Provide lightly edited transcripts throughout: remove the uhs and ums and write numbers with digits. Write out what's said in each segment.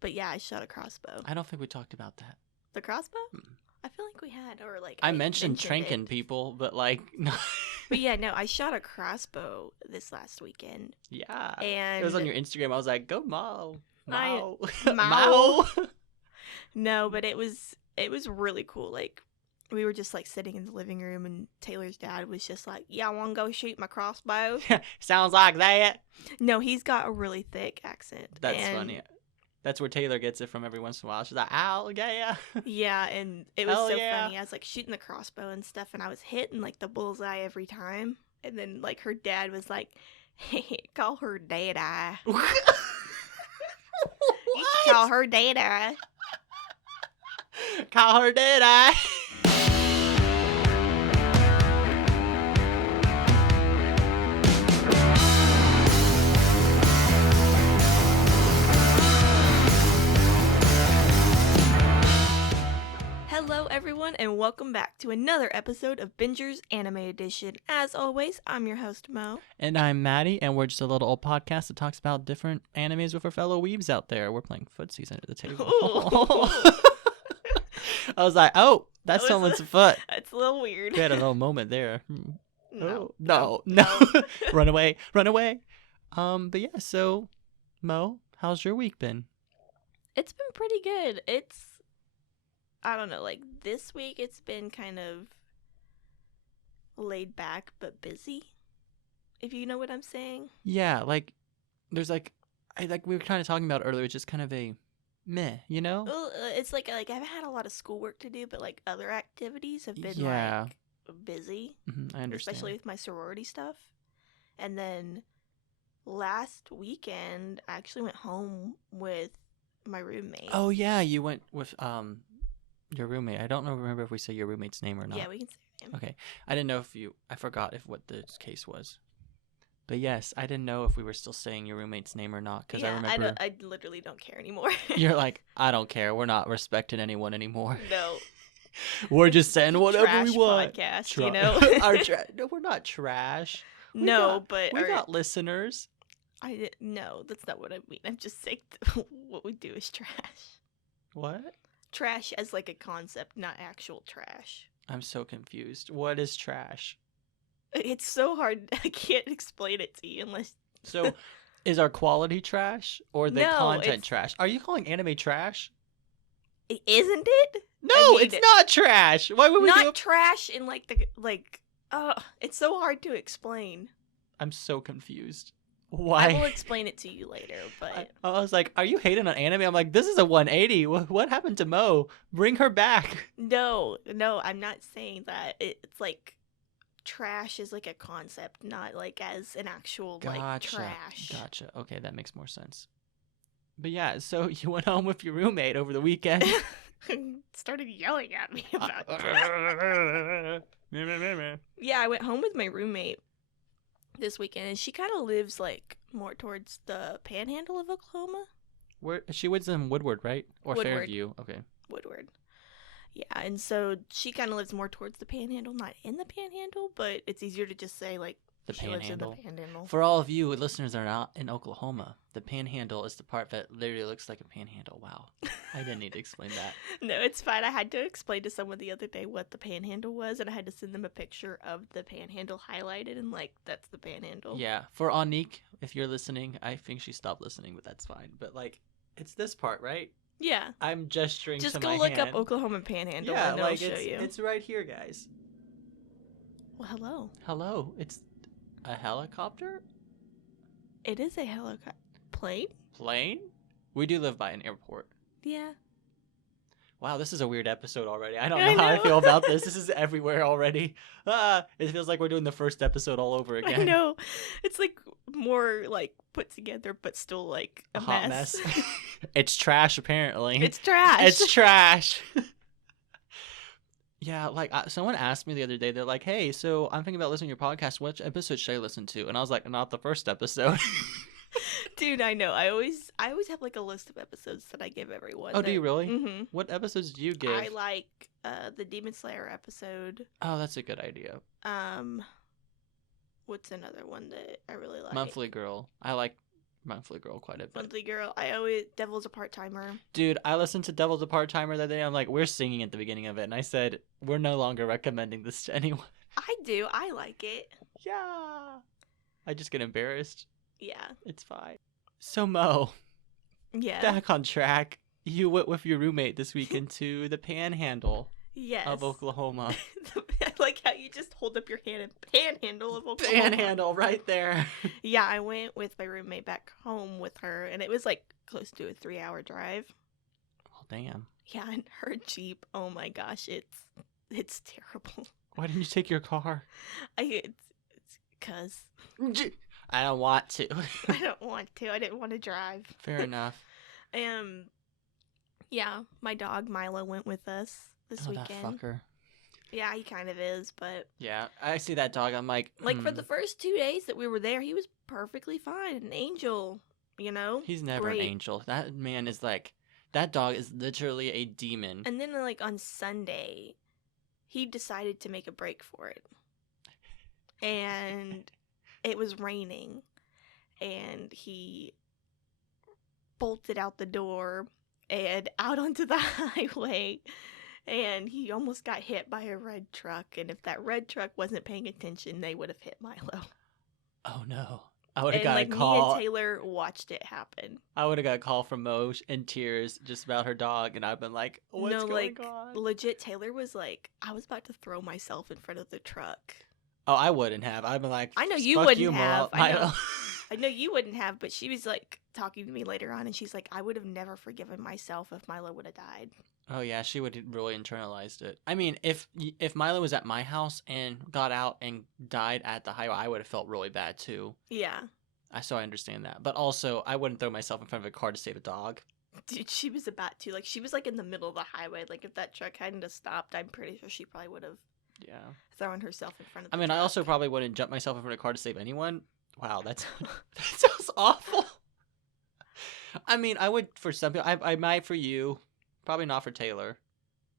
But yeah, I shot a crossbow. I don't think we talked about that. The crossbow? Mm. I feel like we had, or like I mentioned tranking tranking people, but like, no. But yeah, no, I shot a crossbow this last weekend. Yeah. And it was on your Instagram. I was like, go Mo. Mo. Mo. No, but it was really cool. Like, we were just like sitting in the living room, and Taylor's dad was just like, "Yeah, I want to go shoot my crossbow." Sounds like that. No, he's got a really thick accent. That's funny. That's where Taylor gets it from every once in a while. She's like, "Ow, yeah." Yeah, and it was so funny. I was like shooting the crossbow and stuff, and I was hitting like the bullseye every time. And then like her dad was like, "Hey, call her Dead Eye." You should call her Dead Eye. Call her Dead Eye. Hello everyone, and welcome back to another episode of Bingers Anime Edition. As always, I'm your host Mo. And I'm Matty, and we're just a little old podcast that talks about different animes with our fellow weebs out there. We're playing footsies under the table. I was like, oh, that's someone's foot. That's a little weird. We had a little moment there. No. Run away. But yeah, so Mo, how's your week been? It's been pretty good. I don't know, like this week it's been kind of laid back but busy, if you know what I'm saying. Yeah, like there's like we were kind of talking about earlier, it's just kind of a meh, you know? Well, it's like I've had a lot of schoolwork to do, but like other activities have been like busy. I understand. Especially with my sorority stuff. And then last weekend I actually went home with my roommate. Oh yeah, you went with your roommate. I don't remember if we say your roommate's name or not. Yeah, we can say her name. Okay. I didn't know I forgot what the case was. But yes, I didn't know if we were still saying your roommate's name or not, because I remember... I literally don't care anymore. You're like, I don't care. We're not respecting anyone anymore. No. We're just saying whatever we want. Podcast, you know? No, we're not trash. We got listeners. No, that's not what I mean. I'm just saying what we do is trash. What? Trash as like a concept, not actual trash. I'm so confused. What is trash? It's so hard. I can't explain it to you unless... So, is our quality trash or the content trash? Are you calling anime trash? Isn't it? No, it's not trash. Why would we do it? Not trash in it's so hard to explain. I'm so confused. Why? I will explain it to you later, but... I was like, are you hating on anime? I'm like, this is a 180. What happened to Mo? Bring her back. No, I'm not saying that. It's like... Trash is like a concept, not like as an actual like trash. Gotcha. Okay, that makes more sense. But yeah, so you went home with your roommate over the weekend. Started yelling at me about that. Yeah, I went home with my roommate this weekend, and she kind of lives like more towards the panhandle of Oklahoma. Where she lives in Woodward, right? Or Woodward. Fairview. Okay. Woodward. Yeah, and so she kind of lives more towards the panhandle, not in the panhandle, but it's easier to just say, like, she lives in the panhandle. For all of you listeners that are not in Oklahoma, the panhandle is the part that literally looks like a panhandle. Wow. I didn't need to explain that. No, it's fine. I had to explain to someone the other day what the panhandle was, and I had to send them a picture of the panhandle highlighted, and, like, that's the panhandle. Yeah. For Anique, if you're listening, I think she stopped listening, but that's fine. But, like, it's this part, right? Yeah. I'm gesturing just to my hand. Just go look up Oklahoma Panhandle and it'll show you. It's right here, guys. Well, hello. Hello. It's a helicopter? It is a helicopter. Plane? Plane? We do live by an airport. Yeah. Wow, this is a weird episode already. I don't know how I feel about this. This is everywhere already. It feels like we're doing the first episode all over again. I know. It's like more like put together, but still like a hot mess. It's trash, apparently. It's trash. It's trash. Yeah, like someone asked me the other day, they're like, hey, so I'm thinking about listening to your podcast. Which episode should I listen to? And I was like, not the first episode. Dude, I know. I always have like a list of episodes that I give everyone. Oh, do you really? Mm-hmm. What episodes do you give? I like the Demon Slayer episode. Oh, that's a good idea. What's another one that I really like? Monthly Girl. I like Monthly Girl quite a bit. Monthly Girl. Devil's a Part-Timer. Dude, I listened to Devil's a Part-Timer that day. I'm like, we're singing at the beginning of it. And I said, we're no longer recommending this to anyone. I do. I like it. Yeah. I just get embarrassed. Yeah. It's fine. So, Mo. Yeah. Back on track. You went with your roommate this weekend to the Panhandle. Yes. Of Oklahoma. I like how you just hold up your hand and Panhandle of Oklahoma. Panhandle right there. Yeah, I went with my roommate back home with her, and it was like close to a 3-hour drive. Oh, damn. Yeah, and her Jeep, oh my gosh, it's terrible. Why didn't you take your car? It's 'cause I don't want to. I don't want to. I didn't want to drive. Fair enough. Yeah, my dog Milo went with us this weekend. That fucker. Yeah, he kind of is, but yeah, I see that dog. I'm like, for the first 2 days that we were there, he was perfectly fine, an angel. You know, he's never an angel. That man is like, that dog is literally a demon. And then like on Sunday, he decided to make a break for it, and it was raining, and he bolted out the door and out onto the highway, and he almost got hit by a red truck, and if that red truck wasn't paying attention, they would have hit Milo. Oh no. I would have got a call. call. Me and Taylor watched it happen. I would have got a call from Mo in tears just about her dog, and I've been like, what's going on? Legit, Taylor was like, I was about to throw myself in front of the truck. Oh, I wouldn't have. I've been like, I know you wouldn't have. I know you wouldn't have, but she was like talking to me later on, and she's like, I would have never forgiven myself if Milo would have died. Oh yeah, she would have really internalized it. I mean, if Milo was at my house and got out and died at the highway, I would have felt really bad too. Yeah. So I understand that, but also I wouldn't throw myself in front of a car to save a dog. Dude, she was about to. Like, she was like in the middle of the highway. Like, if that truck hadn't have stopped, I'm pretty sure she probably would have. Yeah. Thrown herself in front of. I mean, truck. I also probably wouldn't jump myself in front of a car to save anyone. Wow, that sounds awful. I mean, I would for some people. I might for you, probably not for Taylor.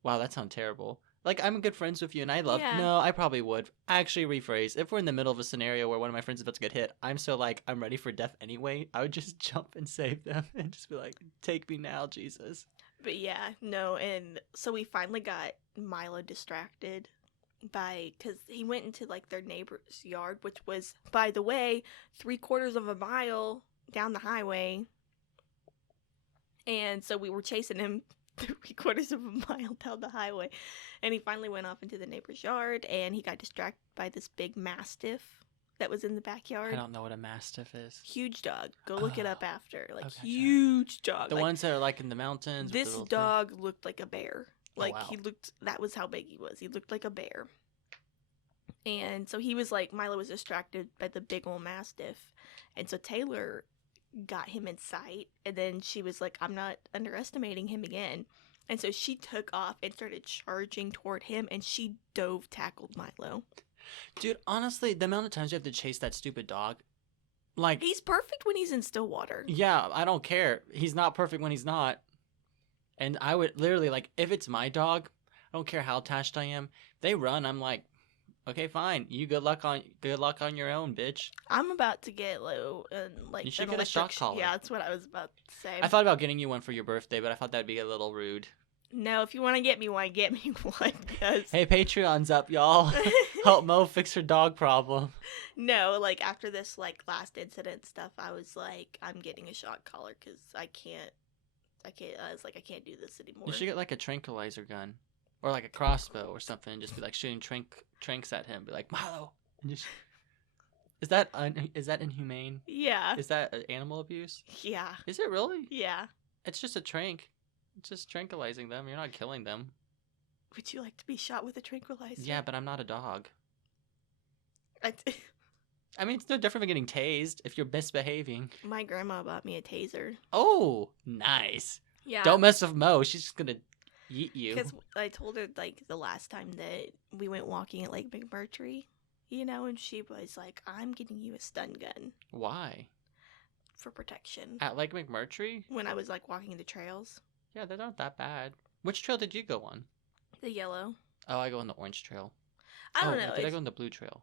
Wow, that sounds terrible. Like, I'm good friends with you, and I love. Yeah. No, I probably would. Actually, rephrase. If we're in the middle of a scenario where one of my friends is about to get hit, I'm so like I'm ready for death anyway. I would just jump and save them, and just be like, "Take me now, Jesus." But yeah, no, and so we finally got Milo distracted because he went into like their neighbor's yard, which was, by the way, 3/4 of a mile down the highway. And so we were chasing him 3/4 of a mile down the highway, and he finally went off into the neighbor's yard, and he got distracted by this big mastiff that was in the backyard. I don't know what a mastiff is. Huge dog. Go look it up after. Like, okay, huge dog. The ones that are like in the mountains. This dog looked like a bear. Like, wow. That was how big he was. He looked like a bear. And so he was like, Milo was distracted by the big old mastiff. And so Taylor got him in sight. And then she was like, I'm not underestimating him again. And so she took off and started charging toward him. And she tackled Milo. Dude, honestly, the amount of times you have to chase that stupid dog. Like, he's perfect when he's in still water. Yeah, I don't care. He's not perfect when he's not. And I would literally, like, if it's my dog, I don't care how attached I am. They run, I'm like, okay, fine. You good luck on your own, bitch. I'm about to get low and like you should get a shock collar. Yeah, that's what I was about to say. I thought about getting you one for your birthday, but I thought that'd be a little rude. No, if you want to get me one, get me one. Because... Hey, Patreon's up, y'all. Help Mo fix her dog problem. No, like after this like last incident stuff, I was like, I'm getting a shock collar because I can't. I was like, I can't do this anymore. You should get like a tranquilizer gun, or like a crossbow or something, and just be like shooting tranks at him. Be like, Milo. Just... Is that inhumane? Yeah. Is that animal abuse? Yeah. Is it really? Yeah. It's just a trank. It's just tranquilizing them. You're not killing them. Would you like to be shot with a tranquilizer? Yeah, but I'm not a dog. I mean, it's no different than getting tased if you're misbehaving. My grandma bought me a taser. Oh, nice. Yeah. Don't mess with Mo. She's just gonna yeet you. Because I told her, like, the last time that we went walking at Lake McMurtry, you know, and she was like, I'm getting you a stun gun. Why? For protection. At Lake McMurtry? When I was, like, walking the trails. Yeah, they're not that bad. Which trail did you go on? The yellow. Oh, I go on the orange trail. I don't know. Did I go on the blue trail?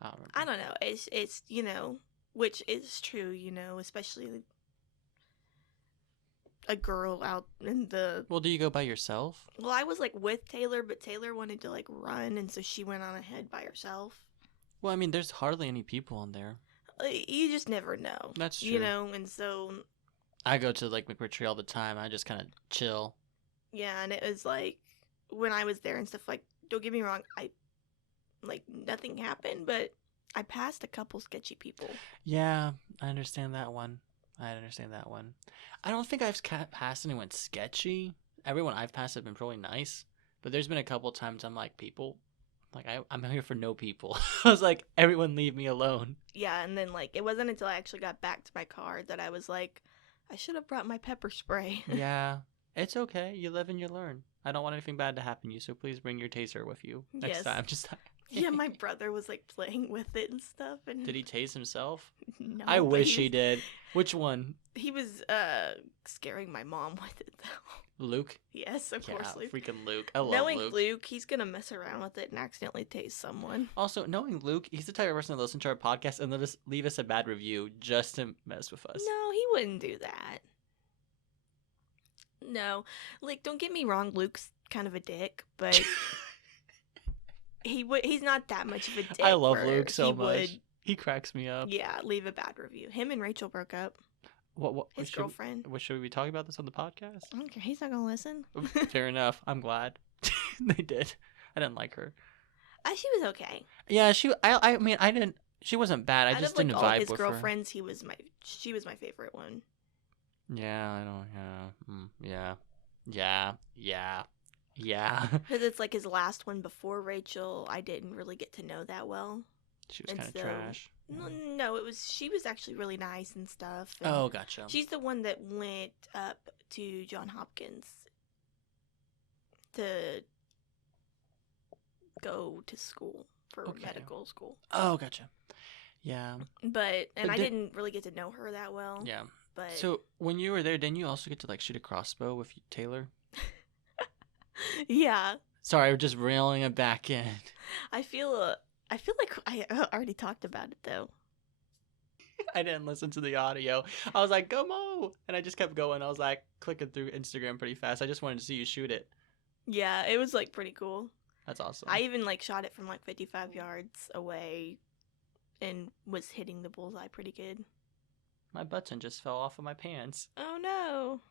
I don't remember. I don't know. It's you know, which is true, you know, especially a girl out in the... Well, do you go by yourself? Well, I was, like, with Taylor, but Taylor wanted to, like, run, and so she went on ahead by herself. Well, I mean, there's hardly any people in there. You just never know. That's true. You know, and so... I go to, like, McRitchie all the time. I just kind of chill. Yeah, and it was, like, when I was there and stuff, like, don't get me wrong, nothing happened, but I passed a couple sketchy people. Yeah, I understand that one. I don't think I've passed anyone sketchy. Everyone I've passed have been really nice. But there's been a couple times I'm like, people, like, I'm here for no people. I was like, everyone leave me alone. Yeah, and then, like, it wasn't until I actually got back to my car that I was like, I should have brought my pepper spray. Yeah, it's okay. You live and you learn. I don't want anything bad to happen to you, so please bring your taser with you next time. Just yeah, my brother was, like, playing with it and stuff. And... Did he tase himself? No. I wish he did. Which one? He was scaring my mom with it, though. Luke? Yes, of course, Luke. Freaking Luke. I love Knowing Luke. Luke, he's going to mess around with it and accidentally tase someone. Also, knowing Luke, he's the type of person to listen to our podcast and leave us a bad review just to mess with us. No, he wouldn't do that. No. Like, don't get me wrong, Luke's kind of a dick, but... He's not that much of a dick. I love Luke so much. He cracks me up. Yeah, leave a bad review. Him and Rachel broke up. What His girlfriend. Should we be talking about this on the podcast? I don't care. He's not gonna listen. Fair enough. I'm glad they did. I didn't like her. She was okay. Yeah, I mean, I didn't. She wasn't bad. I just didn't vibe with her. Out of, like, all his girlfriends, she was my favorite one. Yeah, I don't. Yeah. Because it's like his last one before Rachel. I didn't really get to know that well. She was kind of trash. No, she was actually really nice and stuff. And oh, gotcha. She's the one that went up to Johns Hopkins to go to school for medical school. Oh, gotcha. Yeah. I didn't really get to know her that well. Yeah. But so when you were there, didn't you also get to, like, shoot a crossbow with Taylor? Yeah. Sorry, I'm just reeling it back in. I feel like I already talked about it, though. I didn't listen to the audio. I was like, go Mo! And I just kept going. I was like clicking through Instagram pretty fast. I just wanted to see you shoot it. Yeah, it was like pretty cool. That's awesome. I even like shot it from like 55 yards away and was hitting the bullseye pretty good. My button just fell off of my pants. Oh no.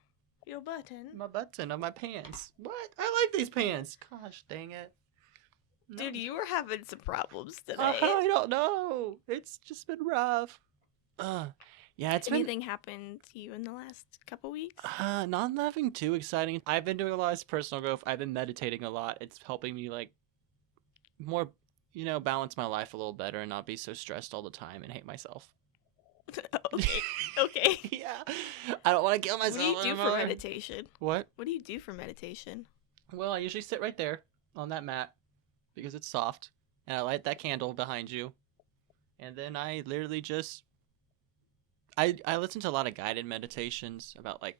Your button? My button of my pants. What? I like these pants. Gosh, dang it. No. Dude, you were having some problems today. I don't know. It's just been rough. Yeah, Anything happened to you in the last couple weeks? Not nothing too exciting. I've been doing a lot of personal growth. I've been meditating a lot. It's helping me, like, more, balance my life a little better and not be so stressed all the time and hate myself. Okay. Yeah. I don't want to kill myself. What do you do for meditation? What? What do you do for meditation? Well, I usually sit right there on that mat because it's soft, and I light that candle behind you, and then I literally just I listen to a lot of guided meditations about, like,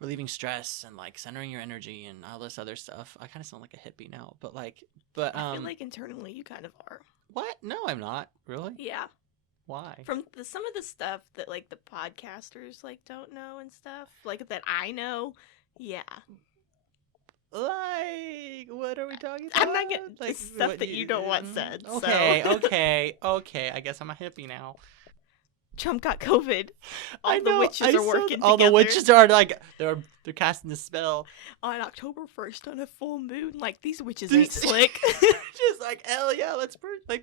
relieving stress and, like, centering your energy and all this other stuff. I kind of sound like a hippie now, but I feel like internally you kind of are. What? No, I'm not. Really? Yeah. Why? From some of the stuff that, like, the podcasters, like, don't know and stuff, like, that I know, yeah. Like, what are we talking about? I'm not getting like stuff that you don't want said. Okay. I guess I'm a hippie now. Trump got COVID. All the witches are working together. All the witches are, like, they're casting the spell. On October 1st, on a full moon, like, these witches ain't slick. Just like, hell yeah, let's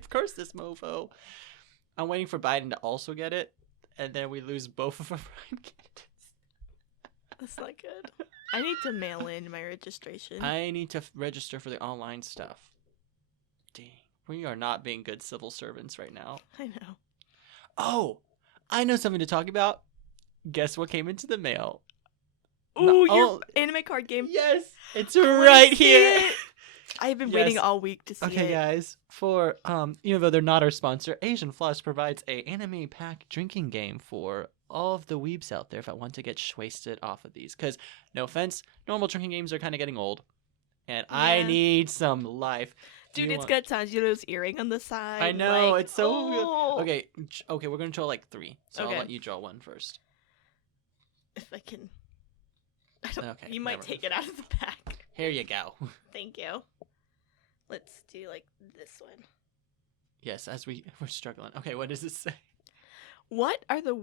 curse this mofo. I'm waiting for Biden to also get it, and then we lose both of our prime candidates. That's not good. I need to mail in my registration. I need to register for the online stuff. Dang. We are not being good civil servants right now. I know. Oh, I know something to talk about. Guess what came into the mail? Ooh, your anime card game. Yes, it's right here. I've been waiting all week to see it. Okay, guys. For even though they're not our sponsor, Asian Floss provides a anime pack drinking game for all of the weebs out there if I want to get wasted off of these. Because, no offense, normal drinking games are kind of getting old. And I need some life. Dude, it's got Tanjiro's earring on the side. I know, it's so good. Okay, we're gonna draw like 3. So I'll let you draw one first. If I can. You might take it out of the pack. Here you go. Thank you. Let's do like this one. Yes, as we're struggling. Okay, what does it say? What are the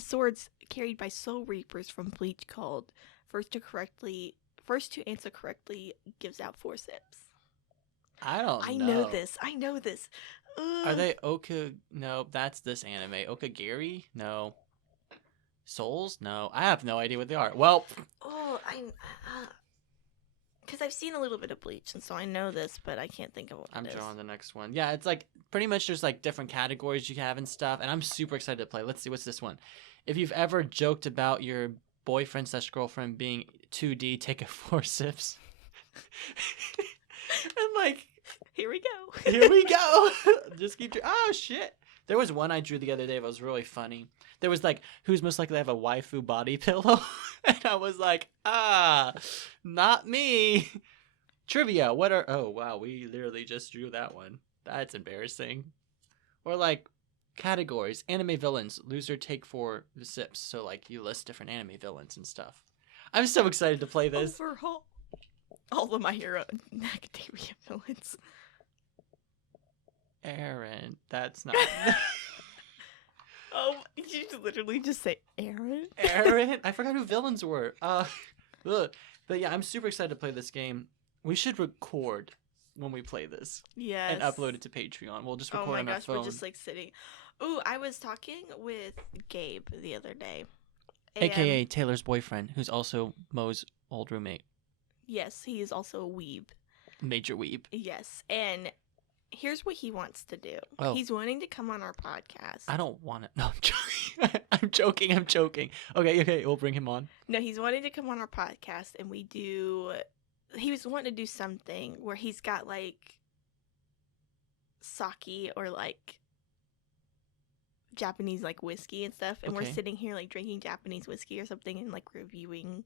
swords carried by Soul Reapers from Bleach called? First to answer correctly gives out 4 sips. I know this. Are they No, that's this anime. Okagiri? No. Souls? No. I have no idea what they are. Well. Because I've seen a little bit of Bleach, and so I know this, but I can't think of what I'm drawing the next one. Yeah, it's like pretty much there's like different categories you have and stuff, and I'm super excited to play. Let's see, what's this one? If you've ever joked about your boyfriend/girlfriend being 2D, take a 4 sips. I'm like, here we go. Here we go. Just keep oh shit. There was one I drew the other day that was really funny. There was like, who's most likely to have a waifu body pillow? And I was like, not me. Trivia. Oh wow, we literally just drew that one. That's embarrassing. Or like, categories. Anime villains. Loser take 4 sips. So like, you list different anime villains and stuff. I'm so excited to play this. Overhaul all of My Hero Academia villains. Aaron. That's not... Oh, you literally just say Aaron? Aaron? I forgot who villains were. But yeah, I'm super excited to play this game. We should record when we play this. Yes. And upload it to Patreon. We'll just record on our phone. We're just like sitting. Ooh, I was talking with Gabe the other day. AKA Taylor's boyfriend, who's also Mo's old roommate. Yes, he is also a weeb. Major weeb. Yes, and here's what he wants to do. Oh. He's wanting to come on our podcast. I don't want it. No, I'm joking. I'm joking. Okay, we'll bring him on. No, he's wanting to come on our podcast, and he was wanting to do something where he's got like sake or like Japanese like whiskey and stuff, and we're sitting here like drinking Japanese whiskey or something and like reviewing,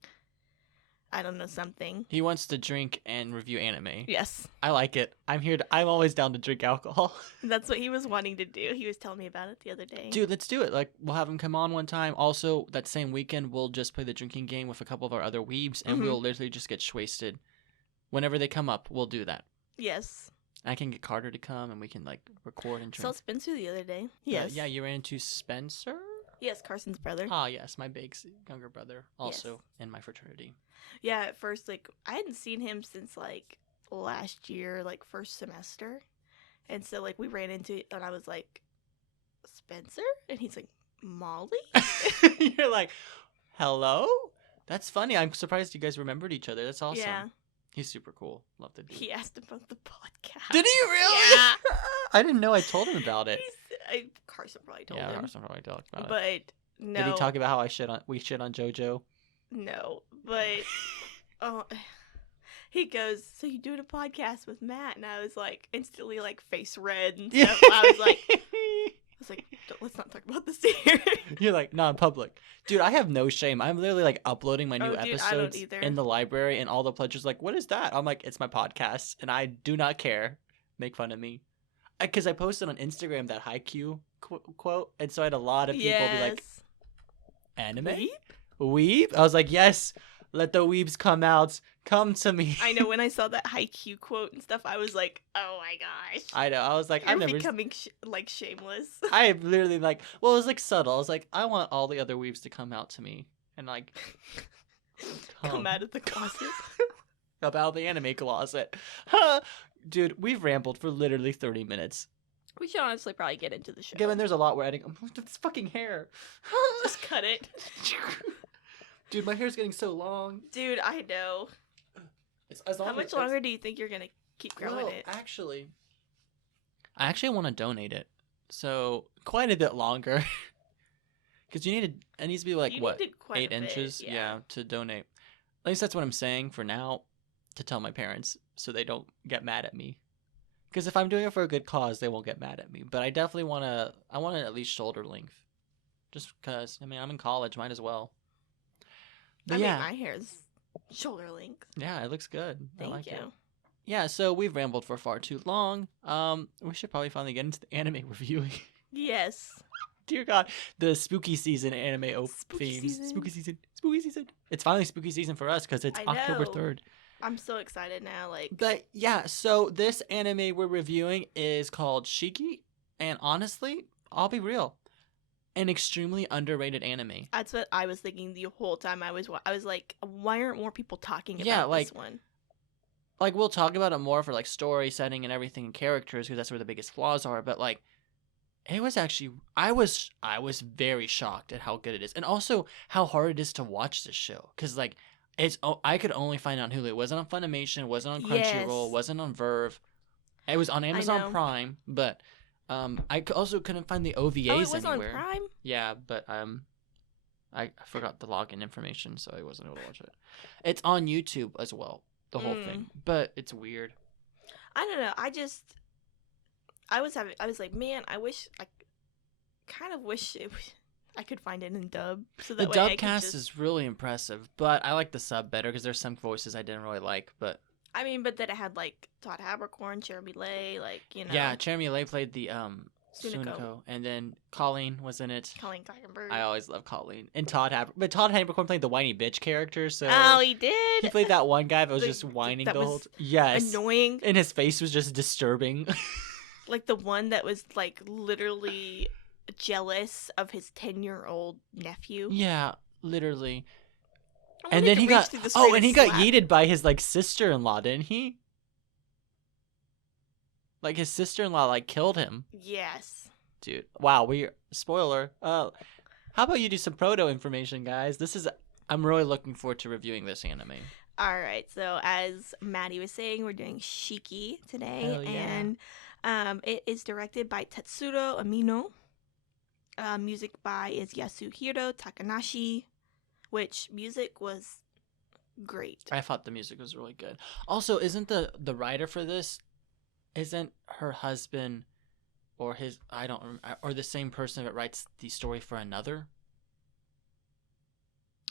I don't know, something. He wants to drink and review anime. Yes. I like it. I'm always down to drink alcohol. That's what he was wanting to do. He was telling me about it the other day. Dude, let's do it. Like, we'll have him come on one time. Also, that same weekend, we'll just play the drinking game with a couple of our other weebs, and we'll literally just get wasted. Whenever they come up, we'll do that. Yes. I can get Carter to come, and we can, like, record and drink. Saw Spencer the other day. Yes. Yeah, you ran into Spencer? Yes, Carson's brother. Ah, yes, my big younger brother, also in my fraternity. Yeah, at first, like, I hadn't seen him since, like, last year, like, first semester. And so, like, we ran into it, and I was like, Spencer? And he's like, Molly? You're like, hello? That's funny. I'm surprised you guys remembered each other. That's awesome. Yeah. He's super cool. Love the dude. He asked about the podcast. Did he really? Yeah. I didn't know I told him about it. Carson probably told him. Yeah, Carson probably talked about it. But no. Did he talk about how we shit on JoJo? No, but he goes, so you doing a podcast with Matt? And I was like, instantly like face red and stuff. I was like, let's not talk about this here. You're like, not in public. Dude, I have no shame. I'm literally like uploading my new episodes in the library, and all the pledges like, what is that? I'm like, it's my podcast, and I do not care. Make fun of me. Because I posted on Instagram that Haikyuu quote, and so I had a lot of people be like, anime? Weeb? I was like, yes, let the weebs come out. Come to me. I know, when I saw that Haikyuu quote and stuff, I was like, oh my gosh. I know. I was like, You're becoming like shameless. I literally like, well, it was like subtle. I was like, I want all the other weebs to come out to me and like come out of the closet. About the anime closet. Dude, we've rambled for literally 30 minutes. We should honestly probably get into the show. Given there's a lot we're adding. This fucking hair. Just cut it. Dude, my hair's getting so long. Dude, I know. How much longer do you think you're going to keep growing it? Actually, I actually want to donate it. So, quite a bit longer. Because it needs to be like, 8 inches? Yeah, to donate. At least that's what I'm saying for now, to tell my parents so they don't get mad at me. Because if I'm doing it for a good cause, they won't get mad at me. But I definitely want it at least shoulder length. Just because, I'm in college, might as well. But my hair's Shoulder length. Yeah, it looks good. Thank I like you. it. Yeah, so we've rambled for far too long. We should probably finally get into the anime reviewing. Yes. Dear God, the spooky season anime themes. Spooky season. Spooky season. It's finally spooky season for us because it's October 3rd. I'm so excited now. But yeah, so this anime we're reviewing is called Shikki, and honestly, I'll be real, an extremely underrated anime. That's what I was thinking the whole time. I was like, why aren't more people talking about this one? Like, we'll talk about it more for like story setting and everything and characters because that's where the biggest flaws are. But like, it was actually I was very shocked at how good it is, and also how hard it is to watch this show because like I could only find it on Hulu. It wasn't on Funimation. It wasn't on Crunchyroll. It wasn't on Verve. It was on Amazon Prime, but I also couldn't find the OVAs anywhere. It was on Prime? Yeah, but I forgot the login information, so I wasn't able to watch it. It's on YouTube as well, the whole thing, but it's weird. I don't know. I was like, man, I kind of wish I could find it in dub. So that the dub cast is really impressive, but I like the sub better because there's some voices I didn't really like, but. I mean, but then it had like Todd Haberkorn, Jeremy Lay, like, you know. Yeah, Jeremy Lay played the Sunako, and then Colleen was in it. Colleen Geigenberg. I always love Colleen. And Todd Haberkorn played the whiny bitch character, so. Oh, he did. He played that one guy that was just whining the whole. Yes. Annoying. And his face was just disturbing. Like the one that was like literally jealous of his 10-year-old nephew. Yeah, literally. And then he got yeeted by his like sister-in-law, didn't he? Like his sister-in-law like killed him. Yes. Dude, wow, spoiler. How about you do some proto information, guys? I'm really looking forward to reviewing this anime. All right, so as Matty was saying, we're doing Shikki today. Hell yeah. And it is directed by Tetsuro Amino. Music by is Yasuhiro Takanashi, which music was great. I thought the music was really good. Also, isn't the writer for this, isn't her husband or his, I don't remember, or the same person that writes the story for Another?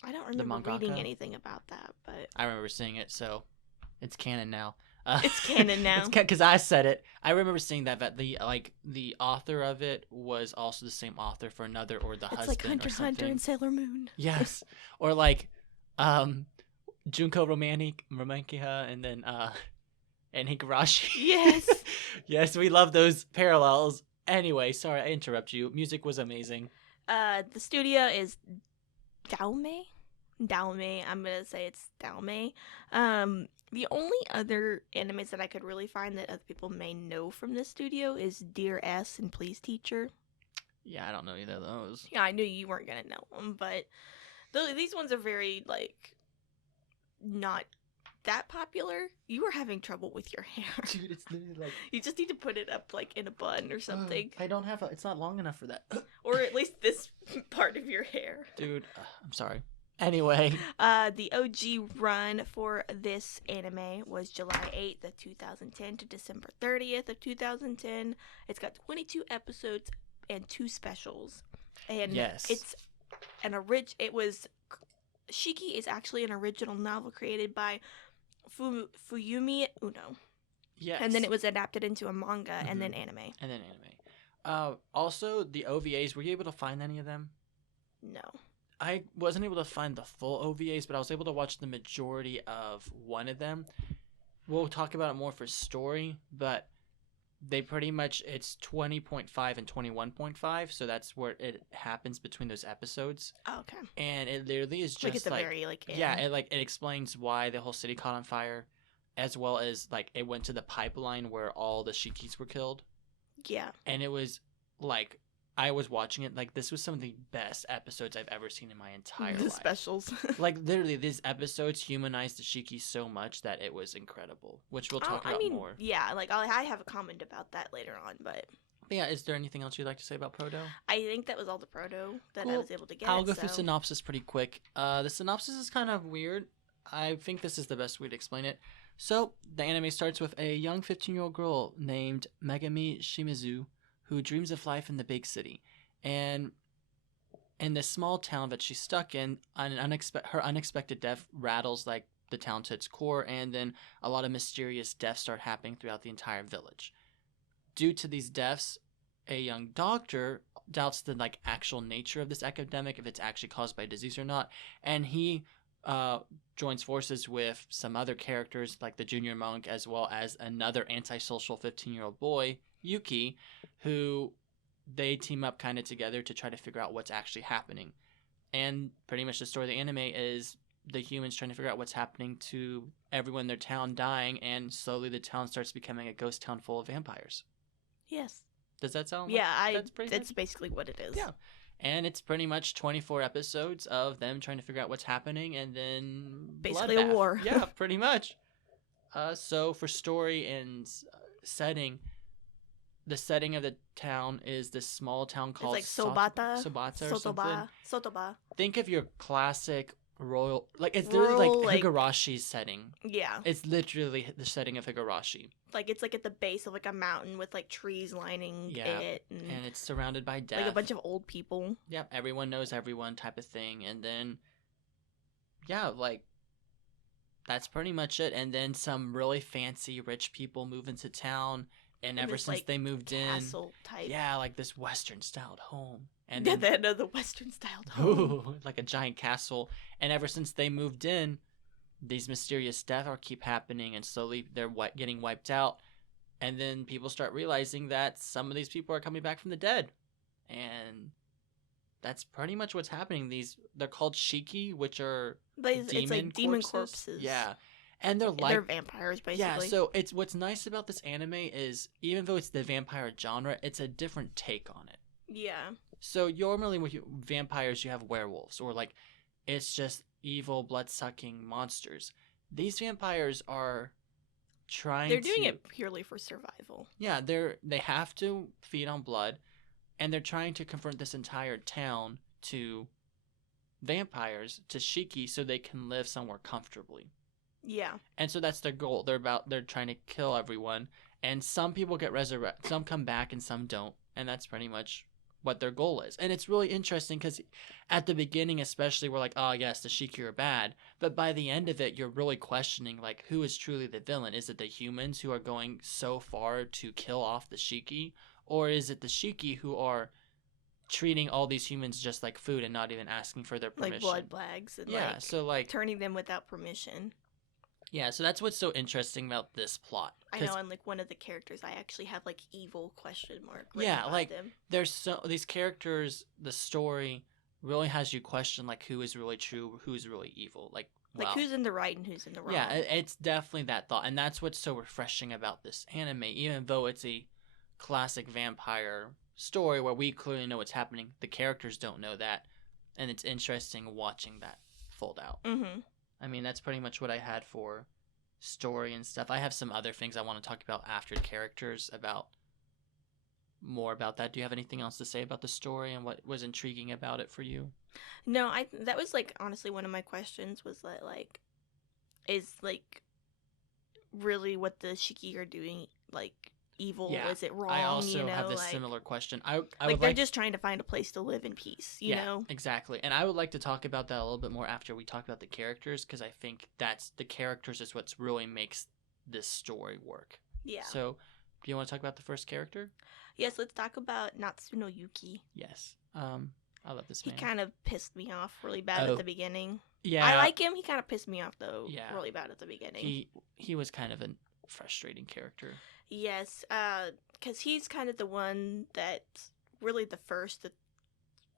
I don't remember reading anything about that, but I remember seeing it, so it's canon now. It's canon now. It's because I said it. I remember seeing that the author of it was also the same author for Another, or the husband. It's like Hunter and Sailor Moon. Yes, or like Junko Romankiha, and then and Higurashi. Yes. Yes, we love those parallels. Anyway, sorry I interrupt you. Music was amazing. The studio is Daume. I'm gonna say it's Daume. The only other animes that I could really find that other people may know from this studio is Dear S and Please Teacher. Yeah, I don't know either of those. Yeah, I knew you weren't gonna know them, but these ones are very like not that popular. You were having trouble with your hair. Dude, it's literally like you just need to put it up like in a bun or something. I don't have it's not long enough for that. Or at least this part of your hair. Dude, I'm sorry. Anyway. The OG run for this anime was July 8th of 2010 to December 30th of 2010. It's got 22 episodes and 2 specials. And yes. Shikki is actually an original novel created by Fuyumi Uno. Yes. And then it was adapted into a manga and then anime. Also, the OVAs, were you able to find any of them? No. I wasn't able to find the full OVAs, but I was able to watch the majority of one of them. We'll talk about it more for story, but they pretty much, it's 20.5 and 21.5, so that's where it happens between those episodes. Oh, okay. And it literally is just like at the very end. Yeah, it explains why the whole city caught on fire, as well as like it went to the pipeline where all the Shikkis were killed. Yeah. And it was like, I was watching it, like, this was some of the best episodes I've ever seen in my entire life. The specials. Like, literally, these episodes humanized the Shikki so much that it was incredible, which we'll talk about more. Yeah, like, I have a comment about that later on, but yeah, is there anything else you'd like to say about Proto? I think that was all the Proto that I was able to get. I'll go through synopsis pretty quick. The synopsis is kind of weird. I think this is the best way to explain it. So, the anime starts with a young 15-year-old girl named Megami Shimizu, who dreams of life in the big city. And in this small town that she's stuck in, her unexpected death rattles like the town to its core, and then a lot of mysterious deaths start happening throughout the entire village. Due to these deaths, a young doctor doubts the like actual nature of this epidemic, if it's actually caused by disease or not, and he joins forces with some other characters like the junior monk, as well as another antisocial 15-year-old boy, Yuki, who they team up kind of together to try to figure out what's actually happening. And pretty much the story of the anime is the humans trying to figure out what's happening to everyone in their town dying, and slowly the town starts becoming a ghost town full of vampires. Yes. Does that sound that's basically what it is. Yeah. And it's pretty much 24 episodes of them trying to figure out what's happening, and then basically bloodbath. A war. Yeah, pretty much. So for story and setting, the setting of the town is this small town called Sobata or something. Sotoba. Think of your classic royal, like it's Rural, literally like Higarashi's setting. Yeah. It's literally the setting of Higurashi. Like it's like at the base of like a mountain with like trees lining it. And it's surrounded by death. Like a bunch of old people. Yeah, everyone knows everyone type of thing. And then, yeah, like that's pretty much it. And then some really fancy rich people move into town. And ever since they moved castle type. Yeah, like this Western styled home. And then, the Western styled home. Ooh, like a giant castle. And ever since they moved in, these mysterious deaths keep happening, and slowly they're getting wiped out. And then people start realizing that some of these people are coming back from the dead. And that's pretty much what's happening. They're called Shikki, which are it's like demon corpses. Yeah. And they're vampires, basically. Yeah, so it's what's nice about this anime is, even though it's the vampire genre, it's a different take on it. Yeah. So normally with vampires, you have werewolves, or like it's just evil, blood-sucking monsters. These vampires are They're doing it purely for survival. Yeah, they have to feed on blood, and they're trying to convert this entire town to vampires, to Shikki, so they can live somewhere comfortably. Yeah. And so that's their goal. They're trying to kill everyone, and some people get resurrected, some come back and some don't, and that's pretty much what their goal is. And it's really interesting because at the beginning especially, we're like, oh yes, the Shikki are bad, but by the end of it, you're really questioning like, who is truly the villain? Is it the humans who are going so far to kill off the Shikki, or is it the Shikki who are treating all these humans just like food and not even asking for their permission? Like blood bags and so like turning them without permission. Yeah, so that's what's so interesting about this plot. I know, and like one of the characters, I actually have like evil question mark. Yeah, like them. There's these characters. The story really has you question like who is really true, who's really evil. Like who's in the right and who's in the wrong. Yeah, it's definitely that thought, and that's what's so refreshing about this anime. Even though it's a classic vampire story where we clearly know what's happening, the characters don't know that, and it's interesting watching that fold out. Mm-hmm. I mean, that's pretty much what I had for story and stuff. I have some other things I want to talk about after characters, more about that. Do you have anything else to say about the story and what was intriguing about it for you? No, that was like honestly one of my questions was that like, is like really what the Shikki are doing like evil? Yeah, is it wrong? I also have this similar question. I like they're just trying to find a place to live in peace, you know? Exactly. And I would like to talk about that a little bit more after we talk about the characters, because I think that's the characters is what's really makes this story work. Yeah. So, do you want to talk about the first character? Yes, let's talk about Natsuno Yuki. Yes. I love this man. He kind of pissed me off really bad at the beginning. Yeah. I like him. He kind of pissed me off though. Yeah. Really bad at the beginning. He was kind of a frustrating character. Yes, because he's kind of the one that's really the first that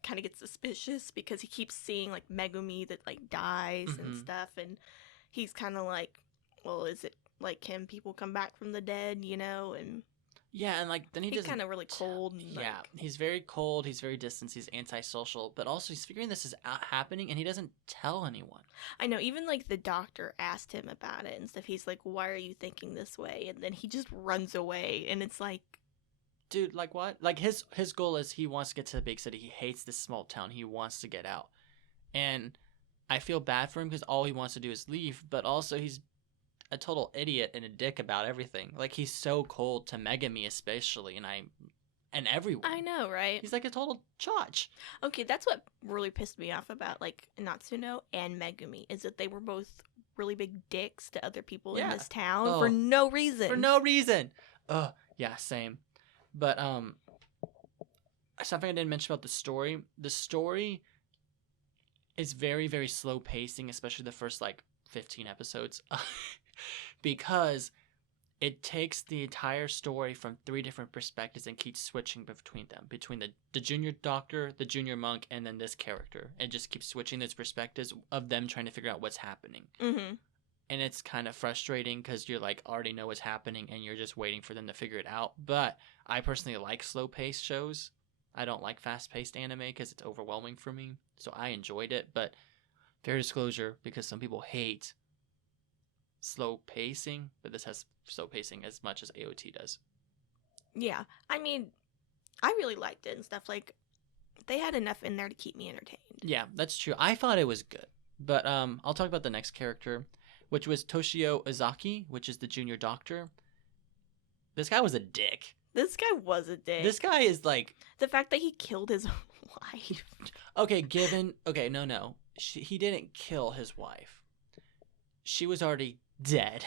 kind of gets suspicious because he keeps seeing like Megumi that like dies and stuff, and he's kind of like, well, is it like him? People come back from the dead, you know, and yeah, and like then he's kind of really cold. And, yeah, he's very cold. He's very distant. He's antisocial, but also he's figuring this is happening, and he doesn't tell anyone. I know. Even like the doctor asked him about it and stuff. He's like, "Why are you thinking this way?" And then he just runs away, and it's like, dude, like what? Like his goal is he wants to get to the big city. He hates this small town. He wants to get out, and I feel bad for him because all he wants to do is leave. But also he's a total idiot and a dick about everything. Like he's so cold to Megami especially, and and everyone. I know, right? He's like a total chotch. Okay, that's what really pissed me off about like Natsuno and Megumi is that they were both really big dicks to other people in this town for no reason. For no reason. Yeah, same. But something I didn't mention about the story. The story is very, very slow pacing, especially the first like 15 episodes, because it takes the entire story from 3 different perspectives and keeps switching between them, between the junior doctor, the junior monk, and then this character. It just keeps switching those perspectives of them trying to figure out what's happening. Mm-hmm. And it's kind of frustrating because you're like already know what's happening and you're just waiting for them to figure it out. But I personally like slow-paced shows. I don't like fast-paced anime because it's overwhelming for me. So I enjoyed it, but fair disclosure, because some people hate slow pacing, but this has slow pacing as much as AOT does. Yeah, I mean, I really liked it and stuff. Like, they had enough in there to keep me entertained. Yeah, that's true. I thought it was good, but I'll talk about the next character, which was Toshio Ozaki, which is the junior doctor. This guy was a dick. This guy was a dick. This guy is like the fact that he killed his wife. Okay, no, he didn't kill his wife. She was already dead.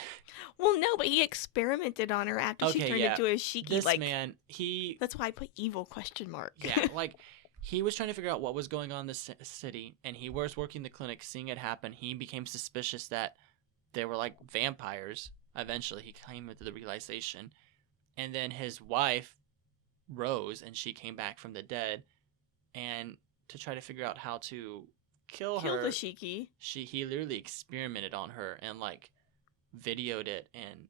Well, no, but he experimented on her after she turned into a Shikki. This man, that's why I put evil question mark. Yeah, like, he was trying to figure out what was going on in the city, and he was working the clinic, seeing it happen. He became suspicious that they were, like, vampires. Eventually, he came into the realization. And then his wife, Rose, and she came back from the dead, and to try to figure out how to kill her. The Shikki. He literally experimented on her and, like, videoed it, and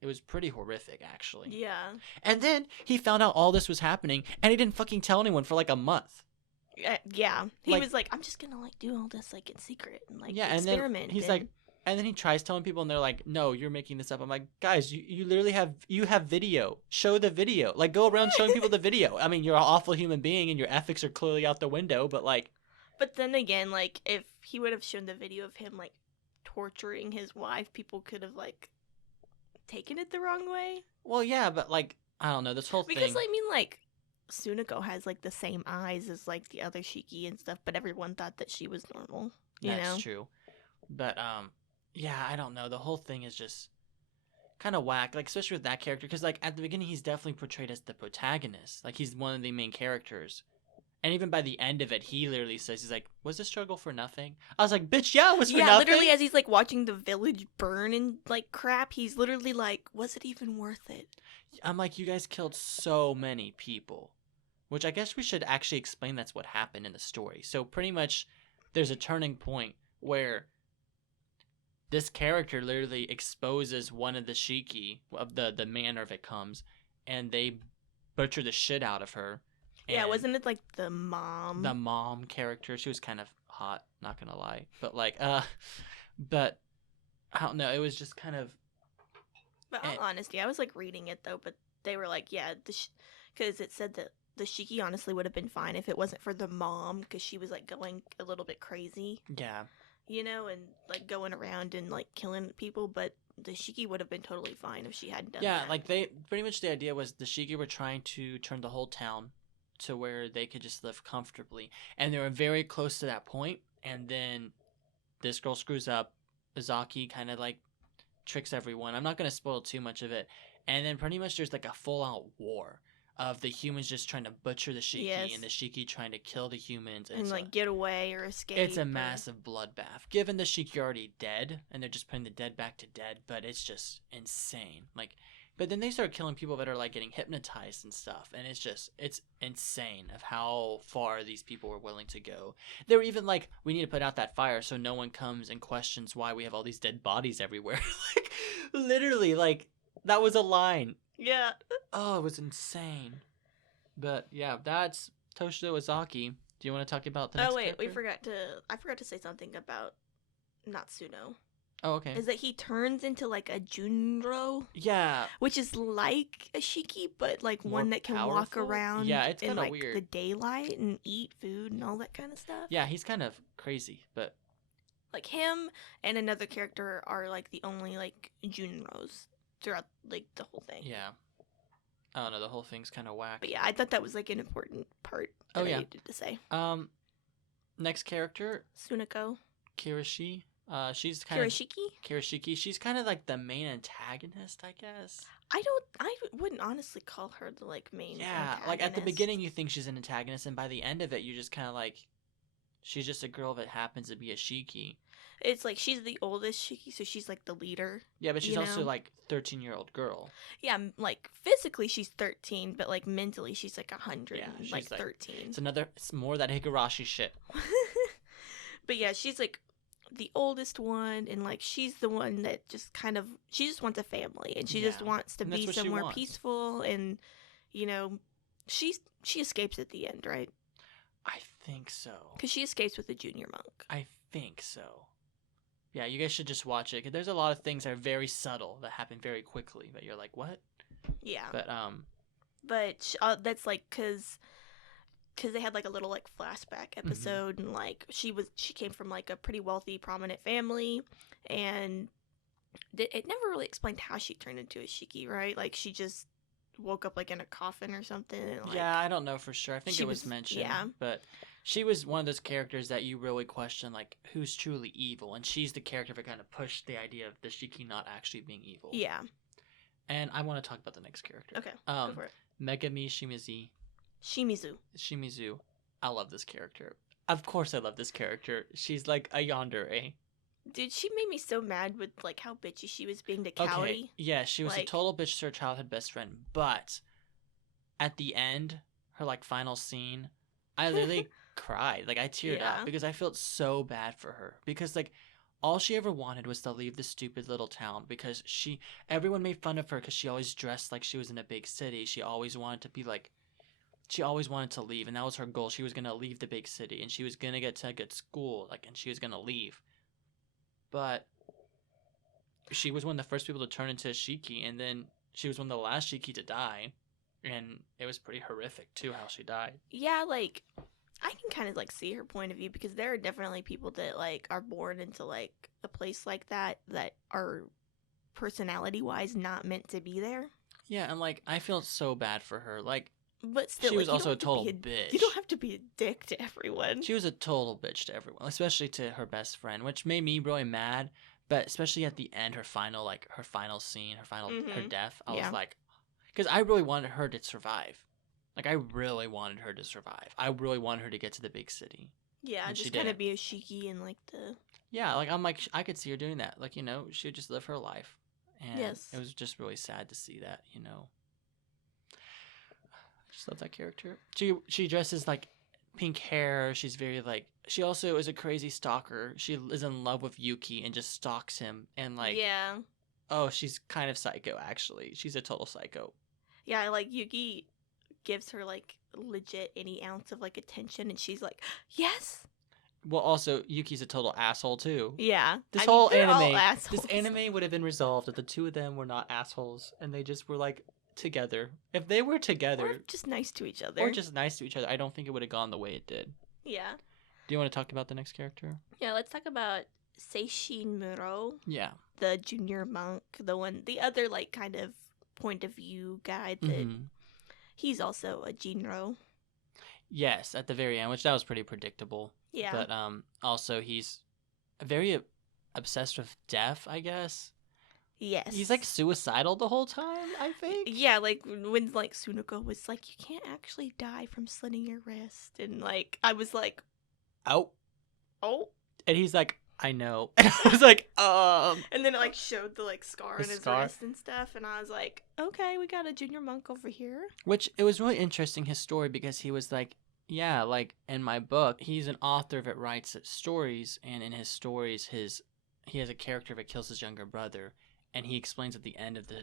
it was pretty horrific, actually. Yeah. And then he found out all this was happening, and he didn't fucking tell anyone for like a month. Yeah. He was like, I'm just gonna like do all this like in secret and like experiment. And then he's like, and then he tries telling people, and they're like, no, you're making this up. I'm like, guys, you literally have video. Show the video. Like, go around showing people the video. I mean, you're an awful human being, and your ethics are clearly out the window, but like. But then again, like, if he would have shown the video of him like torturing his wife, people could have like taken it the wrong way. Well, yeah, but like, I don't know, this whole thing. Because I mean, like, Sunako has like the same eyes as like the other Shikki and stuff, but everyone thought that she was normal. That's true. But yeah, I don't know. The whole thing is just kind of whack, like, especially with that character, because like at the beginning he's definitely portrayed as the protagonist, like he's one of the main characters. And even by the end of it, he literally says, he's like, was the struggle for nothing? I was like, bitch, yeah, it was for nothing. Yeah, literally, as he's, like, watching the village burn and, like, crap, he's literally like, was it even worth it? I'm like, you guys killed so many people. Which I guess we should actually explain that's what happened in the story. So pretty much, there's a turning point where this character literally exposes one of the Shikki, of the manner of it comes, and they butcher the shit out of her. Yeah, wasn't it like the mom? The mom character. She was kind of hot, not gonna lie. But like, but I don't know. It was just kind of. But in honesty, I was like reading it though, but they were like, yeah, because it said that the Shikki honestly would have been fine if it wasn't for the mom, because she was like going a little bit crazy. Yeah. You know, and like going around and like killing people, but the Shikki would have been totally fine if she hadn't done that. Yeah, like they pretty much the idea was the Shikki were trying to turn the whole town to where they could just live comfortably, and they were very close to that point, and then this girl screws up. Ozaki kind of like tricks everyone. I'm not going to spoil too much of it, and then pretty much there's like a full-out war of the humans just trying to butcher the Shikki, and the Shikki trying to kill the humans and like get away or escape. It's a massive bloodbath, given the Shikki are already dead and they're just putting the dead back to dead, but it's just insane. Like, but then they start killing people that are like getting hypnotized and stuff, and it's insane of how far these people were willing to go. They were even like, we need to put out that fire so no one comes and questions why we have all these dead bodies everywhere. Like, literally, like, that was a line. Yeah. Oh, it was insane. But yeah, that's Toshio Ozaki. Do you want to talk about the next character? I forgot to say something about Natsuno. Oh, okay. Is that he turns into like a Junro? Yeah. Which is like a Shikki, but like more one that can powerful? Walk around it's in like weird. the daylight and eat food and all that kind of stuff. Yeah, he's kind of crazy, but like him and another character are like the only like Junros throughout like the whole thing. Yeah. Oh no, the whole thing's kind of whack. But yeah, I thought that was like an important part that I needed to say. Next character, Sunako. Kirishi. She's kind of Kirishiki. She's kind of like the main antagonist, I guess. I wouldn't honestly call her the like main. Yeah, antagonist. like at the beginning you think she's an antagonist, and by the end of it you just kind of like, she's just a girl that happens to be a Shikki. It's like she's the oldest Shikki, so she's like the leader. Yeah, but she's also like 13-year-old girl. Yeah, like physically she's 13, but like mentally she's like 100, like 13. It's more that Higurashi shit. But yeah, she's like the oldest one, and like she's the one that just kind of, she just wants a family, and she just wants to be somewhere peaceful, and you know, she escapes at the end, right? I think so. Because she escapes with the junior monk. I think so. Yeah, you guys should just watch it, because there's a lot of things that are very subtle that happen very quickly, but you're like, what? Yeah. But that's like because they had like a little like flashback episode, and like she came from like a pretty wealthy, prominent family, and it never really explained how she turned into a Shikki, right? Like she just woke up like in a coffin or something. And, like, yeah, I don't know for sure. I think it was mentioned. Yeah. But she was one of those characters that you really question, like, who's truly evil. And she's the character that kind of pushed the idea of the Shikki not actually being evil. Yeah. And I want to talk about the next character. Okay, go for it. Megami Shimizu. I love this character. Of course I love this character. She's like a yandere. Dude, she made me so mad with like how bitchy she was being to Kaori. Okay, yeah, she was a total bitch to her childhood best friend. But at the end, her like final scene, I literally cried. Like I teared up because I felt so bad for her. Because like all she ever wanted was to leave the stupid little town, because everyone made fun of her because she always dressed like she was in a big city. She always wanted to leave, and that was her goal. She was gonna leave the big city, and she was gonna get to a good school, like, and she was gonna leave. But she was one of the first people to turn into a Shikki, and then she was one of the last Shikki to die, and it was pretty horrific too how she died. Yeah, like I can kind of like see her point of view, because there are definitely people that like are born into like a place like that are personality-wise not meant to be there. Yeah, and like I feel so bad for her. Like, but still, she was also a total bitch. You don't have to be a dick to everyone. She was a total bitch to everyone, especially to her best friend, which made me really mad. But especially at the end, her final scene, her death, I was like, because I really wanted her to survive. Like, I really wanted her to survive. I really wanted her to get to the big city. Yeah, and just kind of be a Shikki and like the... Yeah, like, I'm like, I could see her doing that. Like, you know, she would just live her life. And it was just really sad to see that, you know. I just love that character. She dresses like pink hair. She's very like, she also is a crazy stalker. She is in love with Yuki and just stalks him. And like, oh, she's kind of psycho, actually. She's a total psycho. Yeah, like Yuki gives her like legit any ounce of like attention, and she's like, yes. Well, also Yuki's a total asshole too. Yeah, this anime would have been resolved if the two of them were not assholes and they just were like together. If they were together, or just nice to each other, I don't think it would have gone the way it did. Yeah. Do you want to talk about the next character? Yeah, let's talk about Seishin Muro. Yeah, the junior monk, the other like kind of point of view guy that. He's also a Jinro. Yes, at the very end, which that was pretty predictable. Yeah. But also he's very obsessed with death, I guess. Yes. He's like suicidal the whole time, I think. Yeah, like when like Sunako was like, you can't actually die from slitting your wrist, and like I was like, oh, and he's like, I know. And I was like, and then it like showed the like scar on his wrist and stuff, and I was like, okay, we got a junior monk over here. Which, it was really interesting, his story, because he was like, yeah, like in my book, he's an author that writes stories, and in his stories, he has a character that kills his younger brother, and he explains at the end of the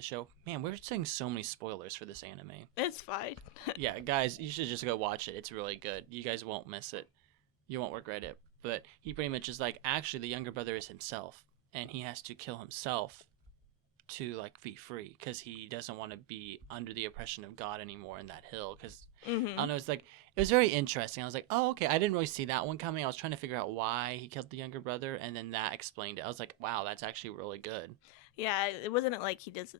show. Man, we're saying so many spoilers for this anime. It's fine. Yeah, guys, you should just go watch it. It's really good. You guys won't miss it. You won't regret it. But he pretty much is like, actually, the younger brother is himself, and he has to kill himself to like be free, because he doesn't want to be under the oppression of God anymore in that hill. Because I don't know, it was very interesting. I was like, oh, okay, I didn't really see that one coming. I was trying to figure out why he killed the younger brother, and then that explained it. I was like, wow, that's actually really good. Yeah, it wasn't like he just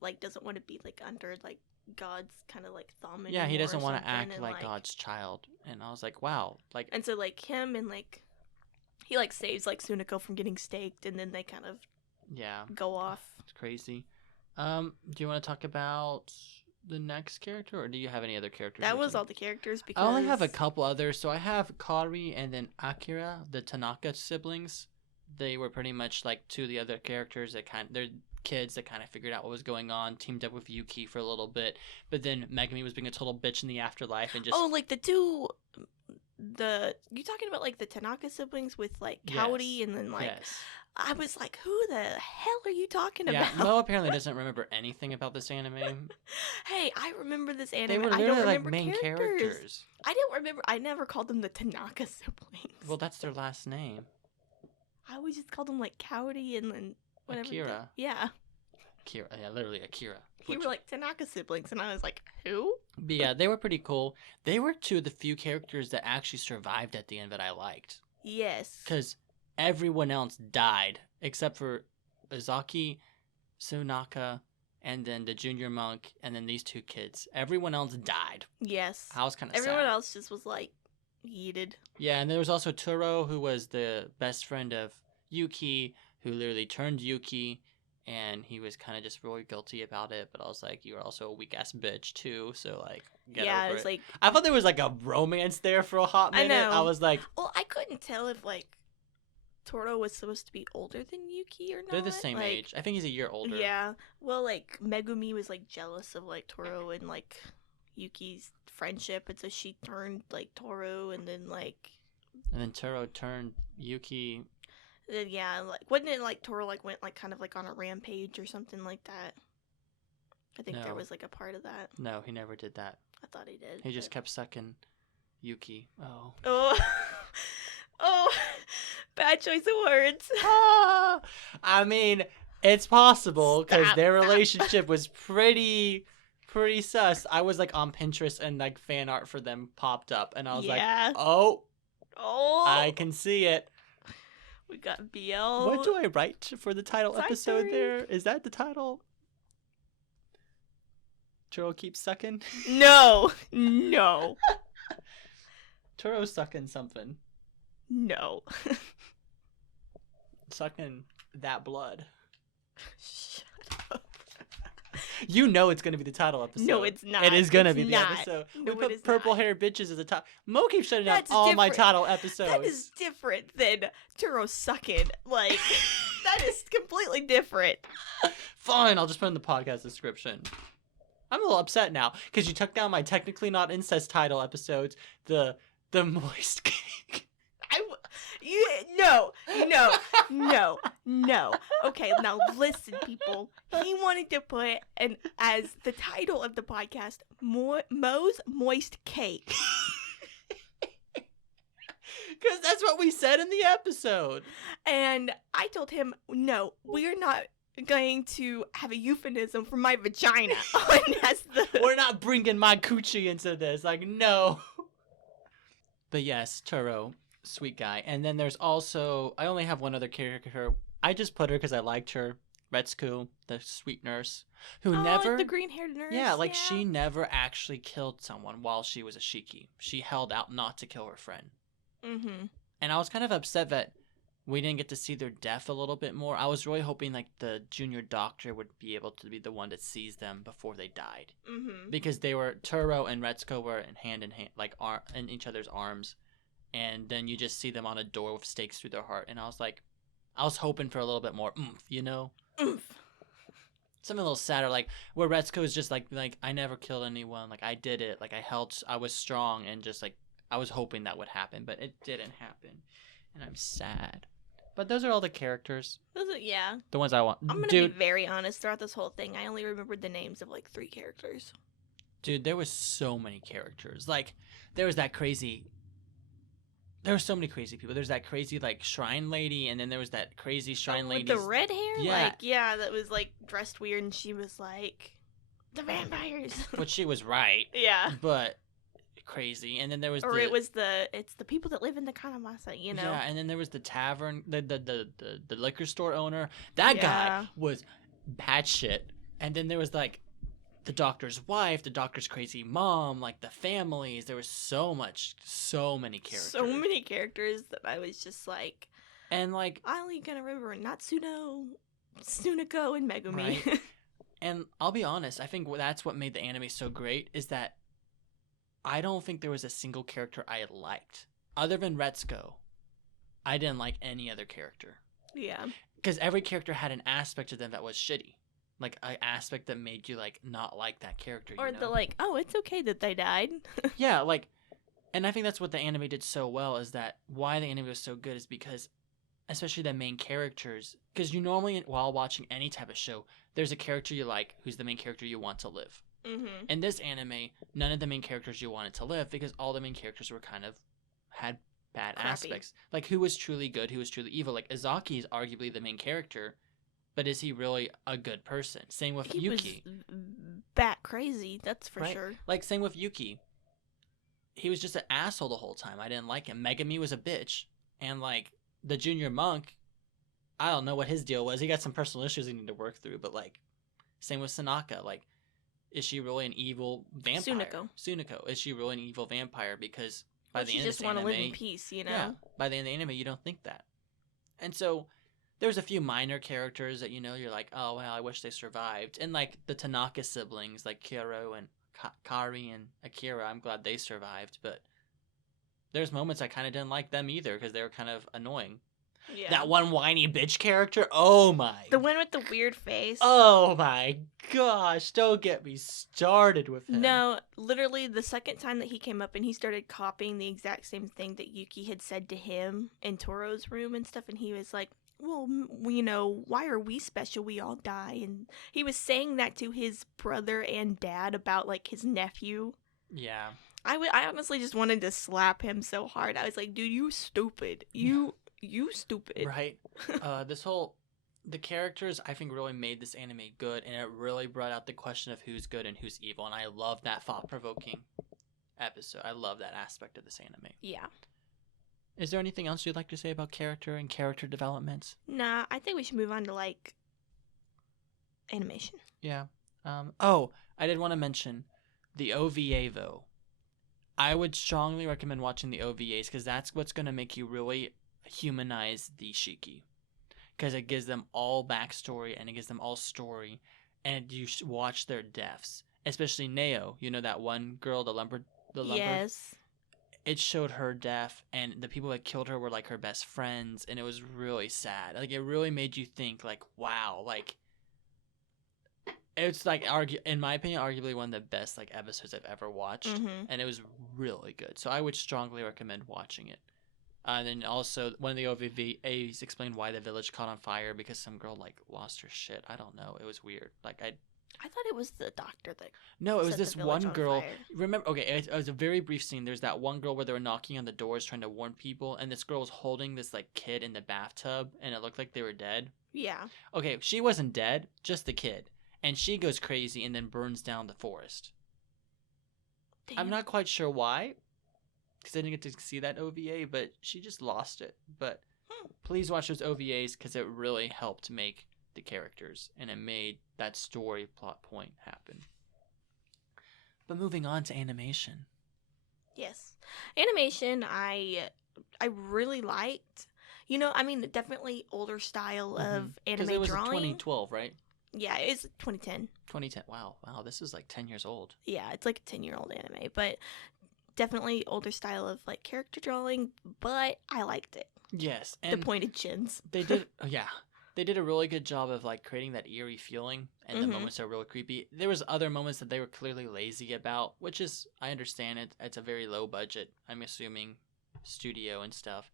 like doesn't want to be like under like God's kind of like thumb anymore. Yeah, he doesn't want to something, act and, like God's child. And I was like, wow. Like, and so like him and like he like saves like Sunico from getting staked, and then they kind of go off. It's crazy. Do you want to talk about the next character, or do you have any other characters? That was all the characters. Because I only have a couple others. So I have Kari and then Akira, the Tanaka siblings. They were pretty much like two of the other characters that they're kids that kind of figured out what was going on, teamed up with Yuki for a little bit, but then Megumi was being a total bitch in the afterlife and just like the two. You talking about like the Tanaka siblings with like Kaori and then like I was like, who the hell are you talking about? Mo apparently doesn't remember anything about this anime. Hey, I remember this anime. They were literally like main characters. I don't remember. I never called them the Tanaka siblings. Well, that's their last name. I always just called them like Kaori and then whatever. Akira. Yeah, literally Akira. You were like Tanaka siblings, and I was like, who? But yeah, they were pretty cool. They were two of the few characters that actually survived at the end that I liked. Yes. Because everyone else died except for Izaki, Sunaka, and then the junior monk, and then these two kids. Everyone else died. Yes. I was kind of sad. Everyone else just was like yeeted. Yeah, and there was also Turo, who was the best friend of Yuki, who literally turned Yuki, and he was kind of just really guilty about it. But I was like, you're also a weak ass bitch too, so like, get over it. Like, I thought there was like a romance there for a hot minute. I know. I was like, well, I couldn't tell if like Toro was supposed to be older than Yuki or not. They're the same age. I think he's a year older. Yeah. Well, like Megumi was like jealous of like Toro and like Yuki's friendship, and so she turned like Toro, and then Toro turned Yuki. Then like wasn't it like Toro like went like kind of like on a rampage or something like that? I think there was like a part of that. No, he never did that. I thought he did. He just kept sucking Yuki. Oh. Oh, bad choice of words. I mean, it's possible because their relationship was pretty sus. I was like on Pinterest and like fan art for them popped up, and I was like, oh, I can see it. We got BL. What do I write for the title episode there? Is that the title? Turo keeps sucking? No. Turo's sucking something. No. Sucking that blood. Shut up. You know it's going to be the title episode. No, it's not. It is going to be the episode. No, we put purple hair bitches as the top. Mo keeps shutting up all different. my title episodes. That is different than Turo sucking. Like, that is completely different. Fine, I'll just put in the podcast description. I'm a little upset now because you took down my technically not incest title episodes. The moist cake. No. Okay, now listen, people. He wanted to put as the title of the podcast, Mo's Moist Cake. Because that's what we said in the episode. And I told him, no, we're not going to have a euphemism for my vagina. We're not bringing my coochie into this. Like, no. But yes, Turo. Sweet guy. And then there's also, I only have one other character. I just put her because I liked her. Retsuko, the sweet nurse, who never, like the green-haired nurse. Yeah, like she never actually killed someone while she was a Shikki. She held out not to kill her friend. Mm-hmm. And I was kind of upset that we didn't get to see their death a little bit more. I was really hoping like the junior doctor would be able to be the one that sees them before they died. Mm-hmm. Because they were, Turo and Retsuko were in hand, like in each other's arms. And then you just see them on a door with stakes through their heart. And I was hoping for a little bit more oomph, you know? Oomph. Something a little sadder, like where Retsuko is just like I never killed anyone. Like I did it. Like I was strong, and just like I was hoping that would happen, but it didn't happen. And I'm sad. But those are all the characters. The ones I want. I'm going to be very honest. Throughout this whole thing, I only remembered the names of like 3 characters. Dude, there was so many characters. Like there was so many crazy people. There's that crazy, like, shrine lady, and then there was that crazy shrine lady. With the red hair? Yeah. That was, like, dressed weird, and she was like, the vampires. Which she was right. Yeah. But crazy, and then there was it's the people that live in the Kanamasa, you know. Yeah, and then there was the tavern, the liquor store owner. That guy was bad shit. And then there was like the doctor's wife, the doctor's crazy mom, like the families. There was so many characters. So many characters that I was just like, and like I only gonna remember Natsuno, Sunako, and Megumi. Right? And I'll be honest, I think that's what made the anime so great is that I don't think there was a single character I liked. Other than Retsuko, I didn't like any other character. Yeah. Because every character had an aspect of them that was shitty. Like, an aspect that made you, like, not like that character, Or you know? the, like, oh, it's okay that they died. Yeah, like, and I think that's what the anime did so well is that why the anime was so good is because, especially the main characters, because you normally, while watching any type of show, there's a character you like who's the main character you want to live. Mm-hmm. In this anime, none of the main characters you wanted to live because all the main characters were kind of had bad aspects. Like, who was truly good, who was truly evil. Like, Izaki is arguably the main character, but is he really a good person? Same with Yuki. He was bat crazy, that's for sure. Like, same with Yuki. He was just an asshole the whole time. I didn't like him. Megami was a bitch. And, like, the junior monk, I don't know what his deal was. He got some personal issues he needed to work through, but, like, same with Sanaka. Like, is she really an evil vampire? Sunako. Is she really an evil vampire? Because by the end of the anime... She just want to live in peace, you know? Yeah, by the end of the anime, you don't think that. And so, there's a few minor characters that, you know, you're like, oh, well, I wish they survived. And, like, the Tanaka siblings, like Kiro and Kari and Akira, I'm glad they survived. But there's moments I kind of didn't like them either because they were kind of annoying. Yeah. That one whiny bitch character, oh my. The one with the weird face. Oh my gosh, don't get me started with him. No, literally the second time that he came up and he started copying the exact same thing that Yuki had said to him in Toro's room and stuff, and he was like, well, you know, why are we special? We all die. And he was saying that to his brother and dad about, like, his nephew. Yeah. I honestly just wanted to slap him so hard. I was like, dude, you stupid. You stupid. Right. The characters, I think, really made this anime good, and it really brought out the question of who's good and who's evil, and I love that thought-provoking episode. I love that aspect of this anime. Yeah. Is there anything else you'd like to say about character and character developments? Nah, I think we should move on to, like, animation. Yeah. I did want to mention the OVA, though. I would strongly recommend watching the OVAs, because that's what's going to make you really humanize the Shikki, because it gives them all backstory and it gives them all story, and you watch their deaths, especially Neo, you know, that one girl, the lumber. Yes. It showed her death, and the people that killed her were like her best friends, and it was really sad. Like, it really made you think, like, wow, like, it's like, in my opinion, arguably one of the best like episodes I've ever watched, and it was really good. So I would strongly recommend watching it. And then also, one of the OVAs explained why the village caught on fire because some girl, like, lost her shit. I don't know. It was weird. Like, I thought it was the doctor that... No, it was this one girl. Remember, okay, it was a very brief scene. There's that one girl where they were knocking on the doors trying to warn people, and this girl was holding this, like, kid in the bathtub, and it looked like they were dead. Yeah. Okay, she wasn't dead, just the kid. And she goes crazy and then burns down the forest. Damn. I'm not quite sure why, because I didn't get to see that OVA, but she just lost it. But please watch those OVAs because it really helped make the characters, and it made that story plot point happen. But moving on to animation. Yes. Animation, I really liked. You know, I mean, definitely older style of anime drawing. Because it was 2012, right? Yeah, it's 2010. 2010. Wow, this is like 10 years old. Yeah, it's like a 10-year-old anime, but definitely older style of like character drawing, but I liked it. Yes, and the pointed chins. They did, they did a really good job of like creating that eerie feeling, and the moments are really creepy. There was other moments that they were clearly lazy about, which is, I understand it. It's a very low budget, I'm assuming, studio and stuff.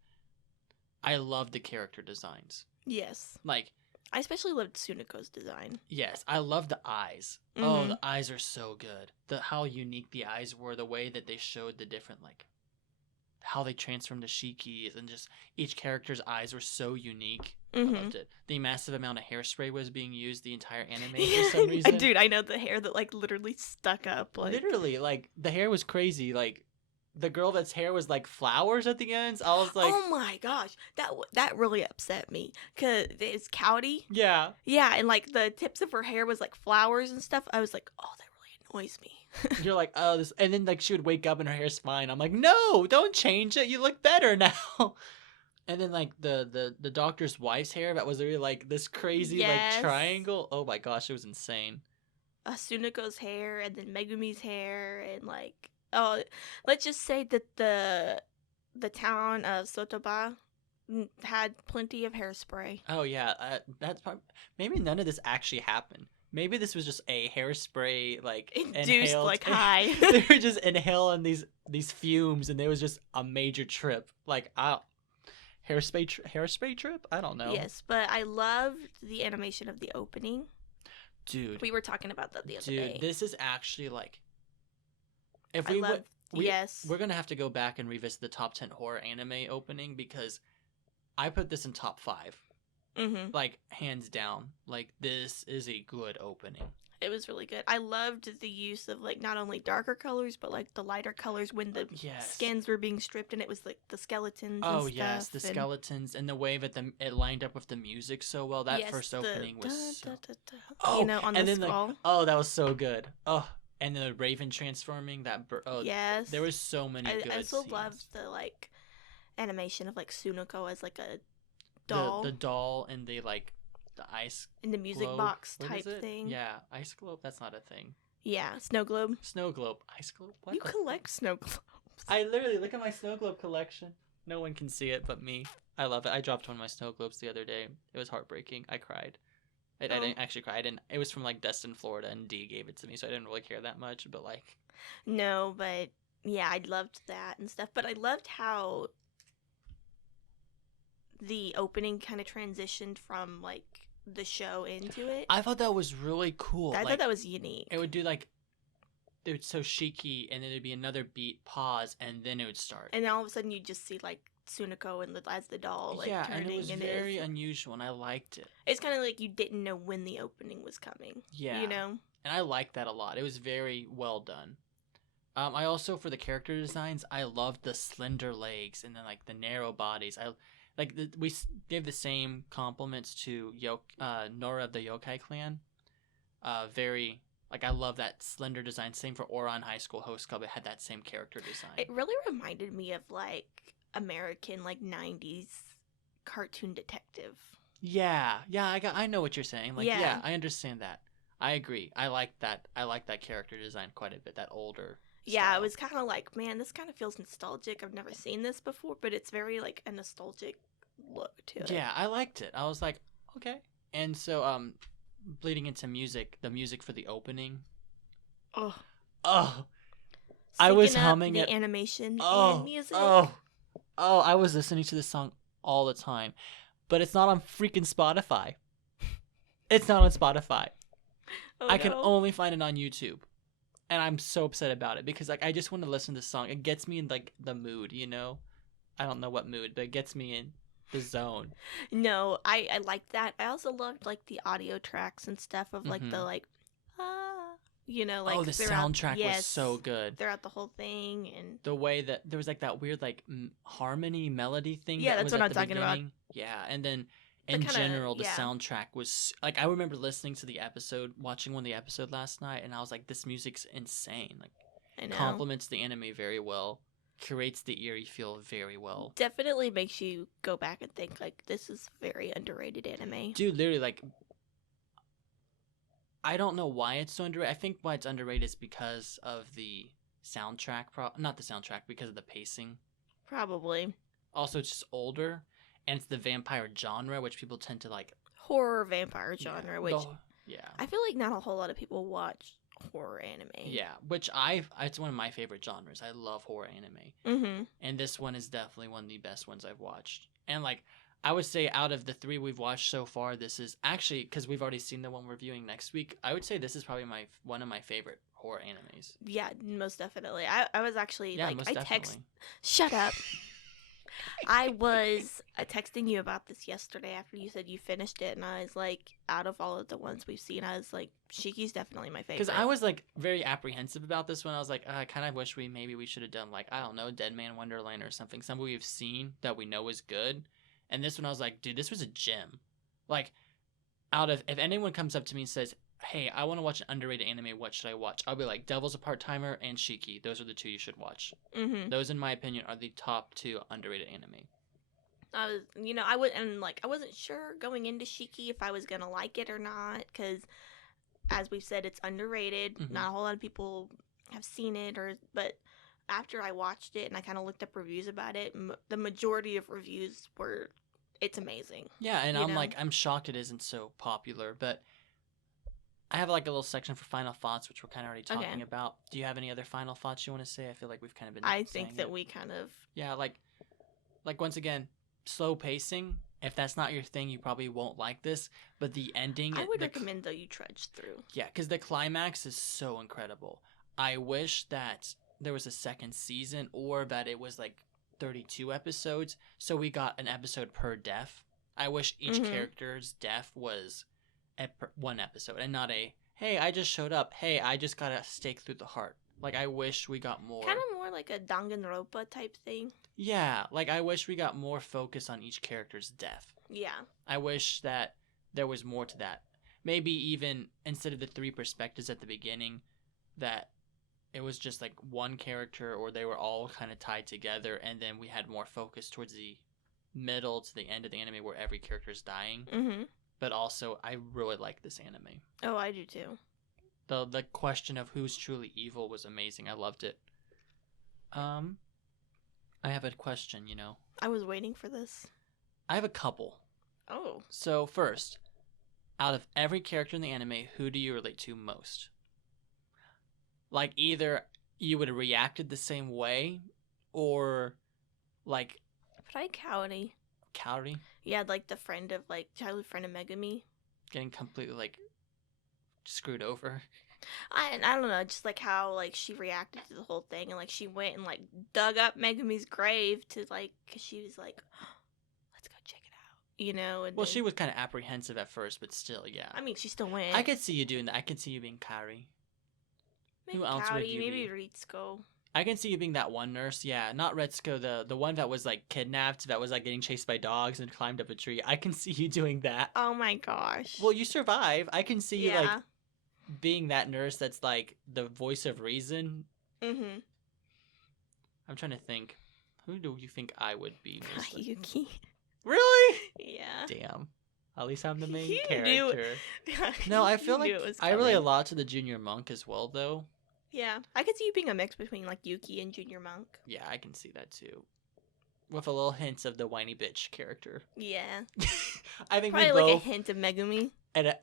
I love the character designs. Yes. Like, I especially loved Sunako's design. Yes, I love the eyes. Oh, the eyes are so good. How unique the eyes were, the way that they showed the different, like, how they transformed the Shikkis, and just each character's eyes were so unique. I loved it. The massive amount of hairspray was being used the entire anime for some reason. Dude, I know, the hair that, like, literally stuck up. Like... Literally, like, the hair was crazy. Like, the girl that's hair was like flowers at the ends. I was like, oh my gosh, that really upset me because it's Cowdy. yeah, Yeah, and like the tips of her hair was like flowers and stuff. I was like, oh, that really annoys me. you're like, oh, this, and then like she would wake up and her hair's fine. I'm like, no, don't change it. You look better now. And then like the doctor's wife's hair that was really like this crazy Yes. like triangle. Oh my gosh, it was insane. Sunako's hair and then Megumi's hair and like let's just say that the town of Sotoba had plenty of hairspray. Oh yeah, that's probably, maybe none of this actually happened. Maybe this was just a hairspray like Induced inhaled. like high. They were just inhaling these fumes, and there was just a major trip. Like hairspray trip. I don't know. Yes, but I loved the animation of the opening. Dude, we were talking about that the other day. Dude, this is actually like, if yes, we're gonna have to go back and revisit the top 10 horror anime opening because I put this in top 5, like hands down. Like this is a good opening. It was really good. I loved the use of like not only darker colors but like the lighter colors when the skins were being stripped, and it was like the skeletons. Oh and yes, stuff, the skeletons and the way that it lined up with the music so well. That first opening was oh, on the skull. Like, oh, that was so good. Oh, and then the raven transforming that. Yes, there was so many good. I still scenes. loved the like animation of like Sunako as like a doll. The doll and the like. The ice in the music globe. box What type thing. Yeah, ice globe. That's not a thing. Yeah, snow globe. Snow globe, ice globe. What you collect snow globes. I literally look at my snow globe collection. No one can see it but me. I love it. I dropped one of my snow globes the other day. It was heartbreaking. I cried. I didn't actually cry. It was from like Destin, Florida, and D gave it to me, so I didn't really care that much. But like, no, but yeah, I loved that and stuff. But I loved how the opening kind of transitioned from like the show into it. I thought that was really cool. I thought that was unique. It would do like, it would so Shikki, and then there'd be another beat, pause, and then it would start. And then all of a sudden you just see like Sunako and as the doll, like turning. And it was very unusual, and I liked it. It's kind of like you didn't know when the opening was coming. Yeah, you know. And I liked that a lot. It was very well done. I also, for the character designs, I loved the slender legs and then like the narrow bodies. We gave the same compliments to Nora of the Yokai Clan. Very, like, I love that slender design. Same for Ouran High School Host Club. It had that same character design. It really reminded me of, like, American, like, 90s cartoon detective. Yeah, I know what you're saying. Like, yeah, I understand that. I agree. I like that character design quite a bit, that older Yeah, style. it was kind of like, man, this kind of feels nostalgic. I've never seen this before, but it's very, like, a nostalgic look to it. Yeah, I liked it. I was like, okay. And so, bleeding into music, the music for the opening. Oh. I was humming the it. animation and music. I was listening to this song all the time. But it's not on freaking Spotify. It's not on Spotify. I can only find it on YouTube. And I'm so upset about it because like I just want to listen to the song. It gets me in like the mood, you know? I don't know what mood, but it gets me in the zone. No, I like that. I also loved like the audio tracks and stuff of like the like you know, like the soundtrack was so good throughout the whole thing, and the way that there was like that weird like harmony melody thing. Yeah, that's what I'm talking about. Yeah, and then in general, the soundtrack was like I remember listening to the episode, watching one of the episode last night, and I was like, this music's insane. Like, I know. Complements the anime very well, curates the eerie feel very well. Definitely makes you go back and think like this is very underrated anime. Dude, literally like. I don't know why it's so underrated. I think why it's underrated is because of the soundtrack. Not the soundtrack, because of the pacing. Probably. Also, it's just older, and it's the vampire genre, which people tend to like. Horror vampire genre, which yeah, I feel like not a whole lot of people watch horror anime. Yeah, which it's one of my favorite genres. I love horror anime. Mm-hmm. And this one is definitely one of the best ones I've watched. And like. I would say out of the 3 we've watched so far, this is actually, because we've already seen the one we're reviewing next week, I would say this is probably one of my favorite horror animes. Yeah, most definitely. I was actually, Shut up. I was texting you about this yesterday after you said you finished it, and I was like, out of all of the ones we've seen, I was like, Shikki's definitely my favorite. Because I was like very apprehensive about this one. I was like, I kind of wish we should have done like, I don't know, Dead Man Wonderland or something we've seen that we know is good. And this one I was like, dude, this was a gem. Like, if anyone comes up to me and says, hey, I want to watch an underrated anime, what should I watch? I'll be like, Devil's a Part-Timer and Shikki. Those are the two you should watch. Mm-hmm. Those, in my opinion, are the top 2 underrated anime. I wasn't sure going into Shikki if I was gonna like it or not, because as we've said, it's underrated. Mm-hmm. Not a whole lot of people have seen it, but after I watched it and I kind of looked up reviews about it, the majority of reviews were, it's amazing. Yeah, and I'm shocked it isn't so popular, but I have like a little section for final thoughts, which we're kind of already talking about. Do you have any other final thoughts you want to say? I feel like we've kind of been. I think that we kind of. Yeah, like once again, slow pacing. If that's not your thing, you probably won't like this. But the ending, I would recommend though you trudge through. Yeah, because the climax is so incredible. I wish that there was a second season, or that it was like 32 episodes, so we got an episode per death. I wish each character's death was one episode, and not a, hey, I just showed up, hey, I just got a stake through the heart. Like, I wish we got more. Kind of more like a Danganronpa type thing. Yeah, like, I wish we got more focus on each character's death. Yeah. I wish that there was more to that. Maybe even, instead of the 3 perspectives at the beginning, that it was just like one character, or they were all kind of tied together, and then we had more focus towards the middle to the end of the anime where every character is dying. Mm-hmm. But also, I really like this anime. Oh, I do too. The question of who's truly evil was amazing. I loved it. I have a question, I was waiting for this. I have a couple. Oh. So first, out of every character in the anime, who do you relate to most? Like, either you would have reacted the same way, or like... Probably Kaori. Kaori? Yeah, like the friend of, childhood friend of Megami. Getting completely, screwed over. I don't know, just how she reacted to the whole thing, and she went and dug up Megami's grave to because she was like, oh, let's go check it out, And well, then, she was kind of apprehensive at first, but still, yeah. I mean, she still went. I could see you doing that. I could see you being Kaori. Maybe Who else Kaori, would you maybe be? Ritsuko. I can see you being that one nurse, yeah. Not Retsuko, the one that was kidnapped, that was getting chased by dogs and climbed up a tree. I can see you doing that. Oh my gosh. Well, you survive. I can see you Yeah. being that nurse that's the voice of reason. Mm-hmm. I'm trying to think. Who do you think I would be? Yuki. Really? Yeah. Damn. At least I'm the main You character. knew. No, I feel You knew it was I relate a coming. lot to the junior monk as well, though. Yeah. I could see you being a mix between Yuki and Junior Monk. Yeah, I can see that too. With a little hints of the whiny bitch character. Yeah. I think Probably we both. a hint of Megami. And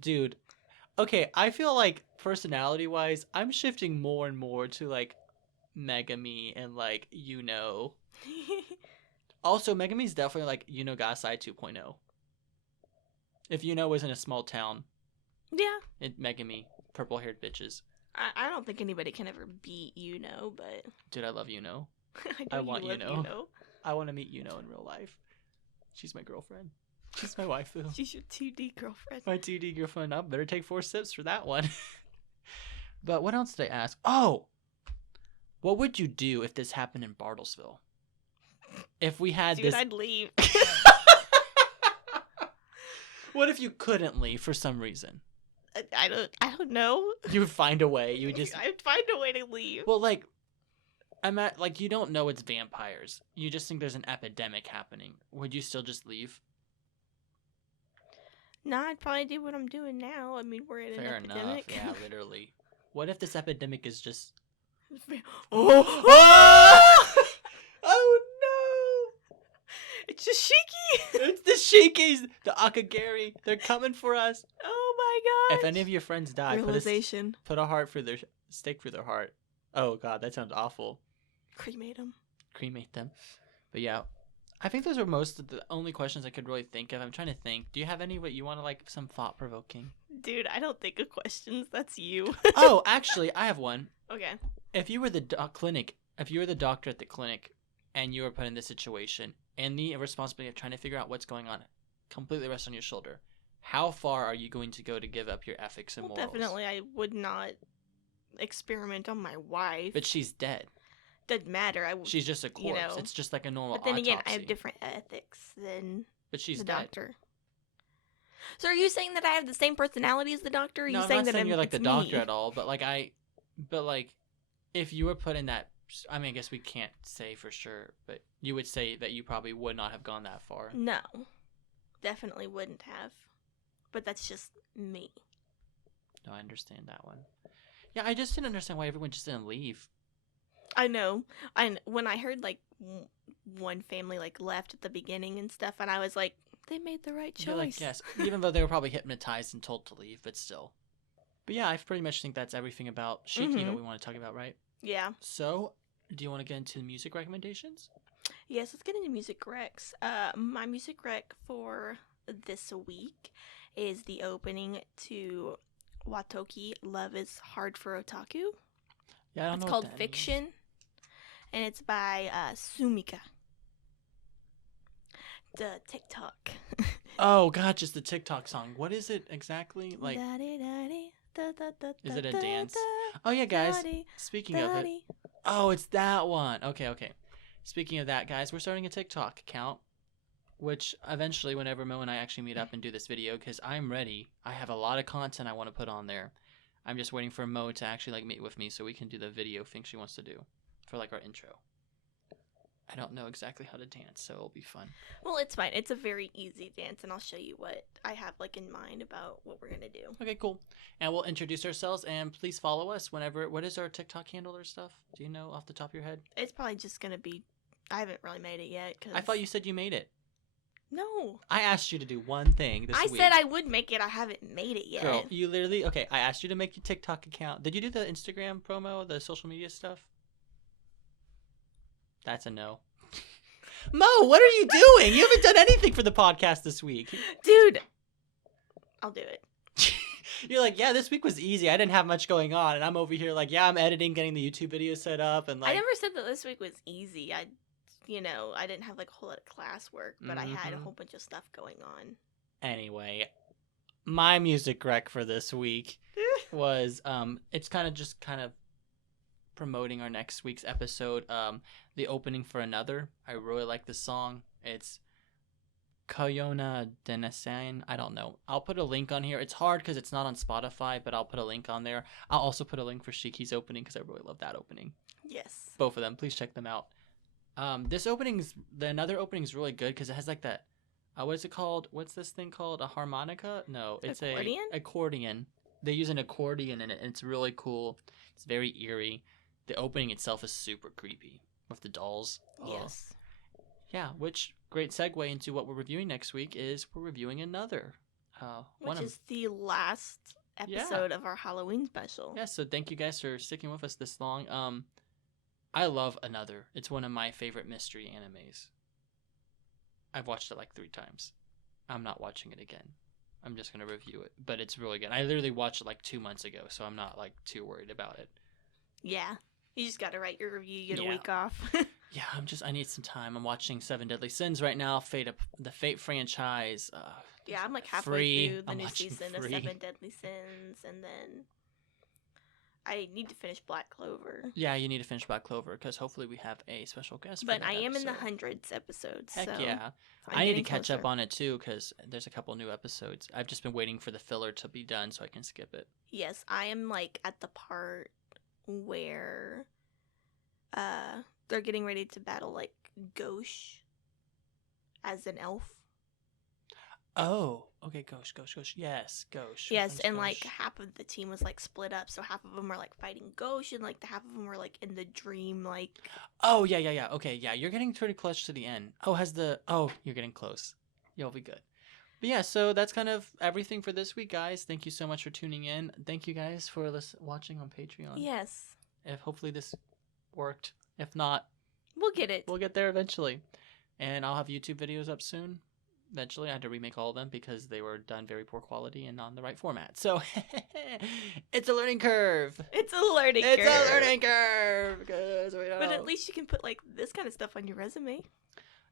dude. Okay, I feel personality-wise, I'm shifting more and more to Megami and Also, Megami's definitely Gasai 2.0. If was in a small town. Yeah. Megami, purple-haired bitches. I don't think anybody can ever beat but... Dude, I love Yuno. I want you love Yuno. I want to meet Yuno in real life. She's my girlfriend. She's my waifu. She's your 2D girlfriend. My 2D girlfriend. I better take 4 sips for that one. But what else did I ask? Oh! What would you do if this happened in Bartlesville? If we had Dude, this... I'd leave. What if you couldn't leave for some reason? I don't know. You would find a way. You would just... I'd find a way to leave. Well, I'm at, you don't know it's vampires. You just think there's an epidemic happening. Would you still just leave? Nah, I'd probably do what I'm doing now. I mean, we're in Fair an enough. epidemic. Yeah, literally. What if this epidemic is just... Oh! Oh no! It's just Shikki! It's the Shikkis! The Akagiri! They're coming for us! Oh my gosh! If any of your friends die, Realization. put a heart for their... stake for their heart. Oh god, that sounds awful. Cremate them. Cremate them. But yeah, I think those are most of the only questions I could really think of. I'm trying to think. Do you have any what you want to some thought-provoking? Dude, I don't think of questions. That's you. Oh, actually, I have one. Okay. If you were the doctor at the clinic, and you were put in this situation and the responsibility of trying to figure out what's going on completely rests on your shoulder, how far are you going to go to give up your ethics and morals? Definitely, I would not experiment on my wife. But she's dead. Doesn't matter. She's just a corpse. It's just like a normal autopsy. But then autopsy. again, I have different ethics than the dead. doctor. So are you saying that I have the same personality as the doctor? Or are you I'm saying not that you're like the doctor me? at all, but if you were put in that, I mean, I guess we can't say for sure, but you would say that you probably would not have gone that far. No, definitely wouldn't have. But that's just me. No, I understand that one. Yeah, I just didn't understand why everyone just didn't leave. I know. When I heard like one family like left at the beginning and stuff, and I was like, they made the right choice. You're like, yes, even though they were probably hypnotized and told to leave, but still. But yeah, I pretty much think that's everything about Shikki that we want to talk about, right? Yeah. So, do you want to get into music recommendations? Yes, let's get into music recs. My music rec for this week is the opening to Watoki, Love is Hard for Otaku. Yeah, I don't know. It's called Fiction, and it's by Sumika. The TikTok. Oh god, just the TikTok song. What is it exactly? Like, is it a dance? Oh yeah, guys. Speaking of it, oh, it's that one. Okay. Speaking of that, guys, we're starting a TikTok account, which eventually, whenever Mo and I actually meet up and do this video, because I'm ready. I have a lot of content I want to put on there. I'm just waiting for Mo to actually like meet with me so we can do the video thing she wants to do for like our intro. I don't know exactly how to dance, so it'll be fun. Well, it's fine. It's a very easy dance, and I'll show you what I have like in mind about what we're gonna do. Okay, cool. And we'll introduce ourselves, and please follow us whenever. What is our TikTok handle or stuff? Do you know off the top of your head? It's probably just gonna be. I haven't really made it yet. Cause... I thought you said you made it. No. I asked you to do one thing this week. I said I would make it. I haven't made it yet. Girl, you literally... Okay, I asked you to make your TikTok account. Did you do the Instagram promo, the social media stuff? That's a no. Mo, what are you doing? You haven't done anything for the podcast this week. Dude, I'll do it. You're like, yeah, this week was easy. I didn't have much going on. And I'm over here like, yeah, I'm editing, getting the YouTube video set up. And like, I never said that this week was easy. I didn't have like a whole lot of classwork, but I had a whole bunch of stuff going on. Anyway, my music rec for this week was, it's kind of promoting our next week's episode. The opening for Another. I really like this song. It's Koyona Denesan. I don't know. I'll put a link on here. It's hard because it's not on Spotify, but I'll put a link on there. I'll also put a link for Shikki's opening because I really love that opening. Yes. Both of them. Please check them out. The Another opening is really good because it has like that. What is it called? What's this thing called? A harmonica? No, it's accordion? Accordion. They use an accordion in it, and it's really cool. It's very eerie. The opening itself is super creepy with the dolls. Yes. Yeah, which great segue into what we're reviewing next week is we're reviewing Another. Which is the last episode of our Halloween special. Yeah, so thank you guys for sticking with us this long. I love Another. It's one of my favorite mystery animes. I've watched it like 3 times. I'm not watching it again. I'm just going to review it, but it's really good. I literally watched it like 2 months ago, so I'm not like too worried about it. Yeah. You just got to write your review. You get a week off. Yeah, I need some time. I'm watching 7 Deadly Sins right now, the Fate franchise. Yeah, I'm like halfway through the new season of 7 Deadly Sins, and then I need to finish Black Clover. Yeah, you need to finish Black Clover because hopefully we have a special guest. But I am in the hundreds episodes. Heck so yeah. I need to catch up on it too because there's a couple new episodes. I've just been waiting for the filler to be done so I can skip it. Yes, I am like at the part where they're getting ready to battle like Gauche as an elf. Oh, okay, Gauche. Yes, Gauche. Yes, and like half of the team was like split up, so half of them were like fighting Gauche, and like the half of them were like in the dream, like. Oh yeah. Okay, yeah, you're getting pretty close to the end. You're getting close. You'll be good. But yeah, so that's kind of everything for this week, guys. Thank you so much for tuning in. Thank you guys for watching on Patreon. Yes. If hopefully this worked. If not, we'll get it. We'll get there eventually. And I'll have YouTube videos up soon. eventually I had to remake all of them because they were done very poor quality and on the right format. So it's a learning curve. It's a learning curve. But at least you can put like this kind of stuff on your resume.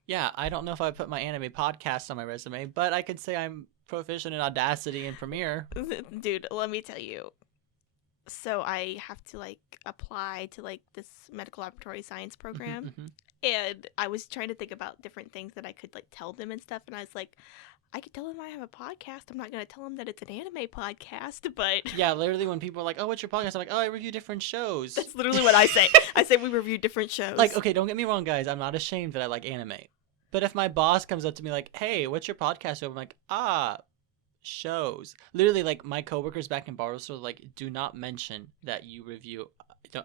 Yeah, I don't know if I would put my anime podcast on my resume, but I could say I'm proficient in Audacity and Premiere. Dude, let me tell you. So I have to like apply to like this medical laboratory science program. And I was trying to think about different things that I could like tell them and stuff. And I was like, I could tell them I have a podcast. I'm not going to tell them that it's an anime podcast, but... Yeah, literally when people are like, oh, what's your podcast? I'm like, oh, I review different shows. That's literally what I say. I say we review different shows. Like, okay, don't get me wrong, guys. I'm not ashamed that I like anime. But if my boss comes up to me like, hey, what's your podcast? I'm like, shows. Literally, like, my coworkers back in Barstow, like, do not mention that you review...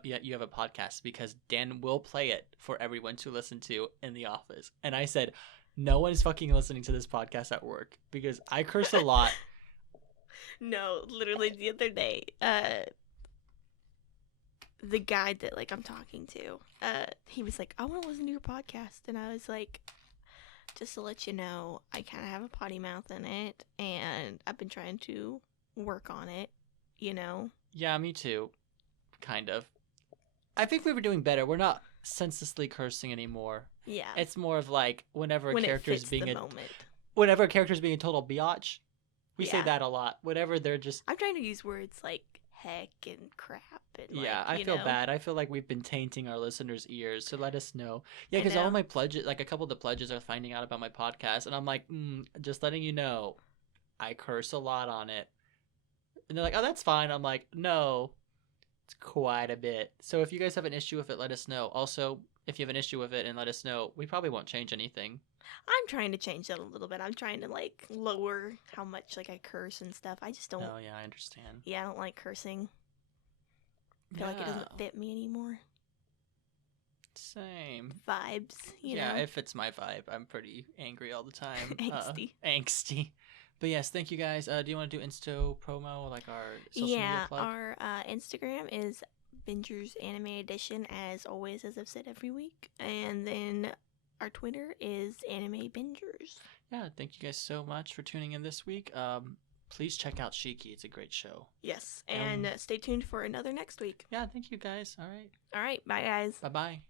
you have a podcast because Dan will play it for everyone to listen to in the office. And I said, no one is fucking listening to this podcast at work because I curse a lot. No, literally the other day, the guy that like I'm talking to, he was like, I want to listen to your podcast. And I was like, just to let you know, I kind of have a potty mouth in it and I've been trying to work on it, you know? Yeah, me too. Kind of. I think we were doing better. We're not senselessly cursing anymore. Yeah. It's more of like whenever a character is being moment. Whenever a character is being a total biatch. We say Yeah. that a lot. Whenever they're just I'm trying to use words like heck and crap and yeah, like, I feel bad. I feel like we've been tainting our listeners' ears. So let us know. Yeah, I because all know. of my pledges, like a couple of the pledges, are finding out about my podcast, and I'm like, just letting you know, I curse a lot on it. And they're like, oh, that's fine. I'm like, no, it's quite a bit. So if you guys have an issue with it, let us know. Also, if you have an issue with it and let us know, we probably won't change anything. I'm trying to change that a little bit. I'm trying to like lower how much like I curse and stuff. I just don't. Oh yeah, I understand. Yeah, I don't like cursing. I feel like it doesn't fit me anymore. Same. Vibes, you know. Yeah, if it's my vibe, I'm pretty angry all the time. Angsty. Angsty. But yes, thank you guys. Do you want to do Insta promo, like our social media plug? Our Instagram is Bingers Anime Edition, as always, as I've said every week. And then our Twitter is Anime Bingers. Yeah, thank you guys so much for tuning in this week. Please check out Shikki. It's a great show. Yes, and stay tuned for another next week. Yeah, thank you guys. All right. All right, bye guys. Bye-bye.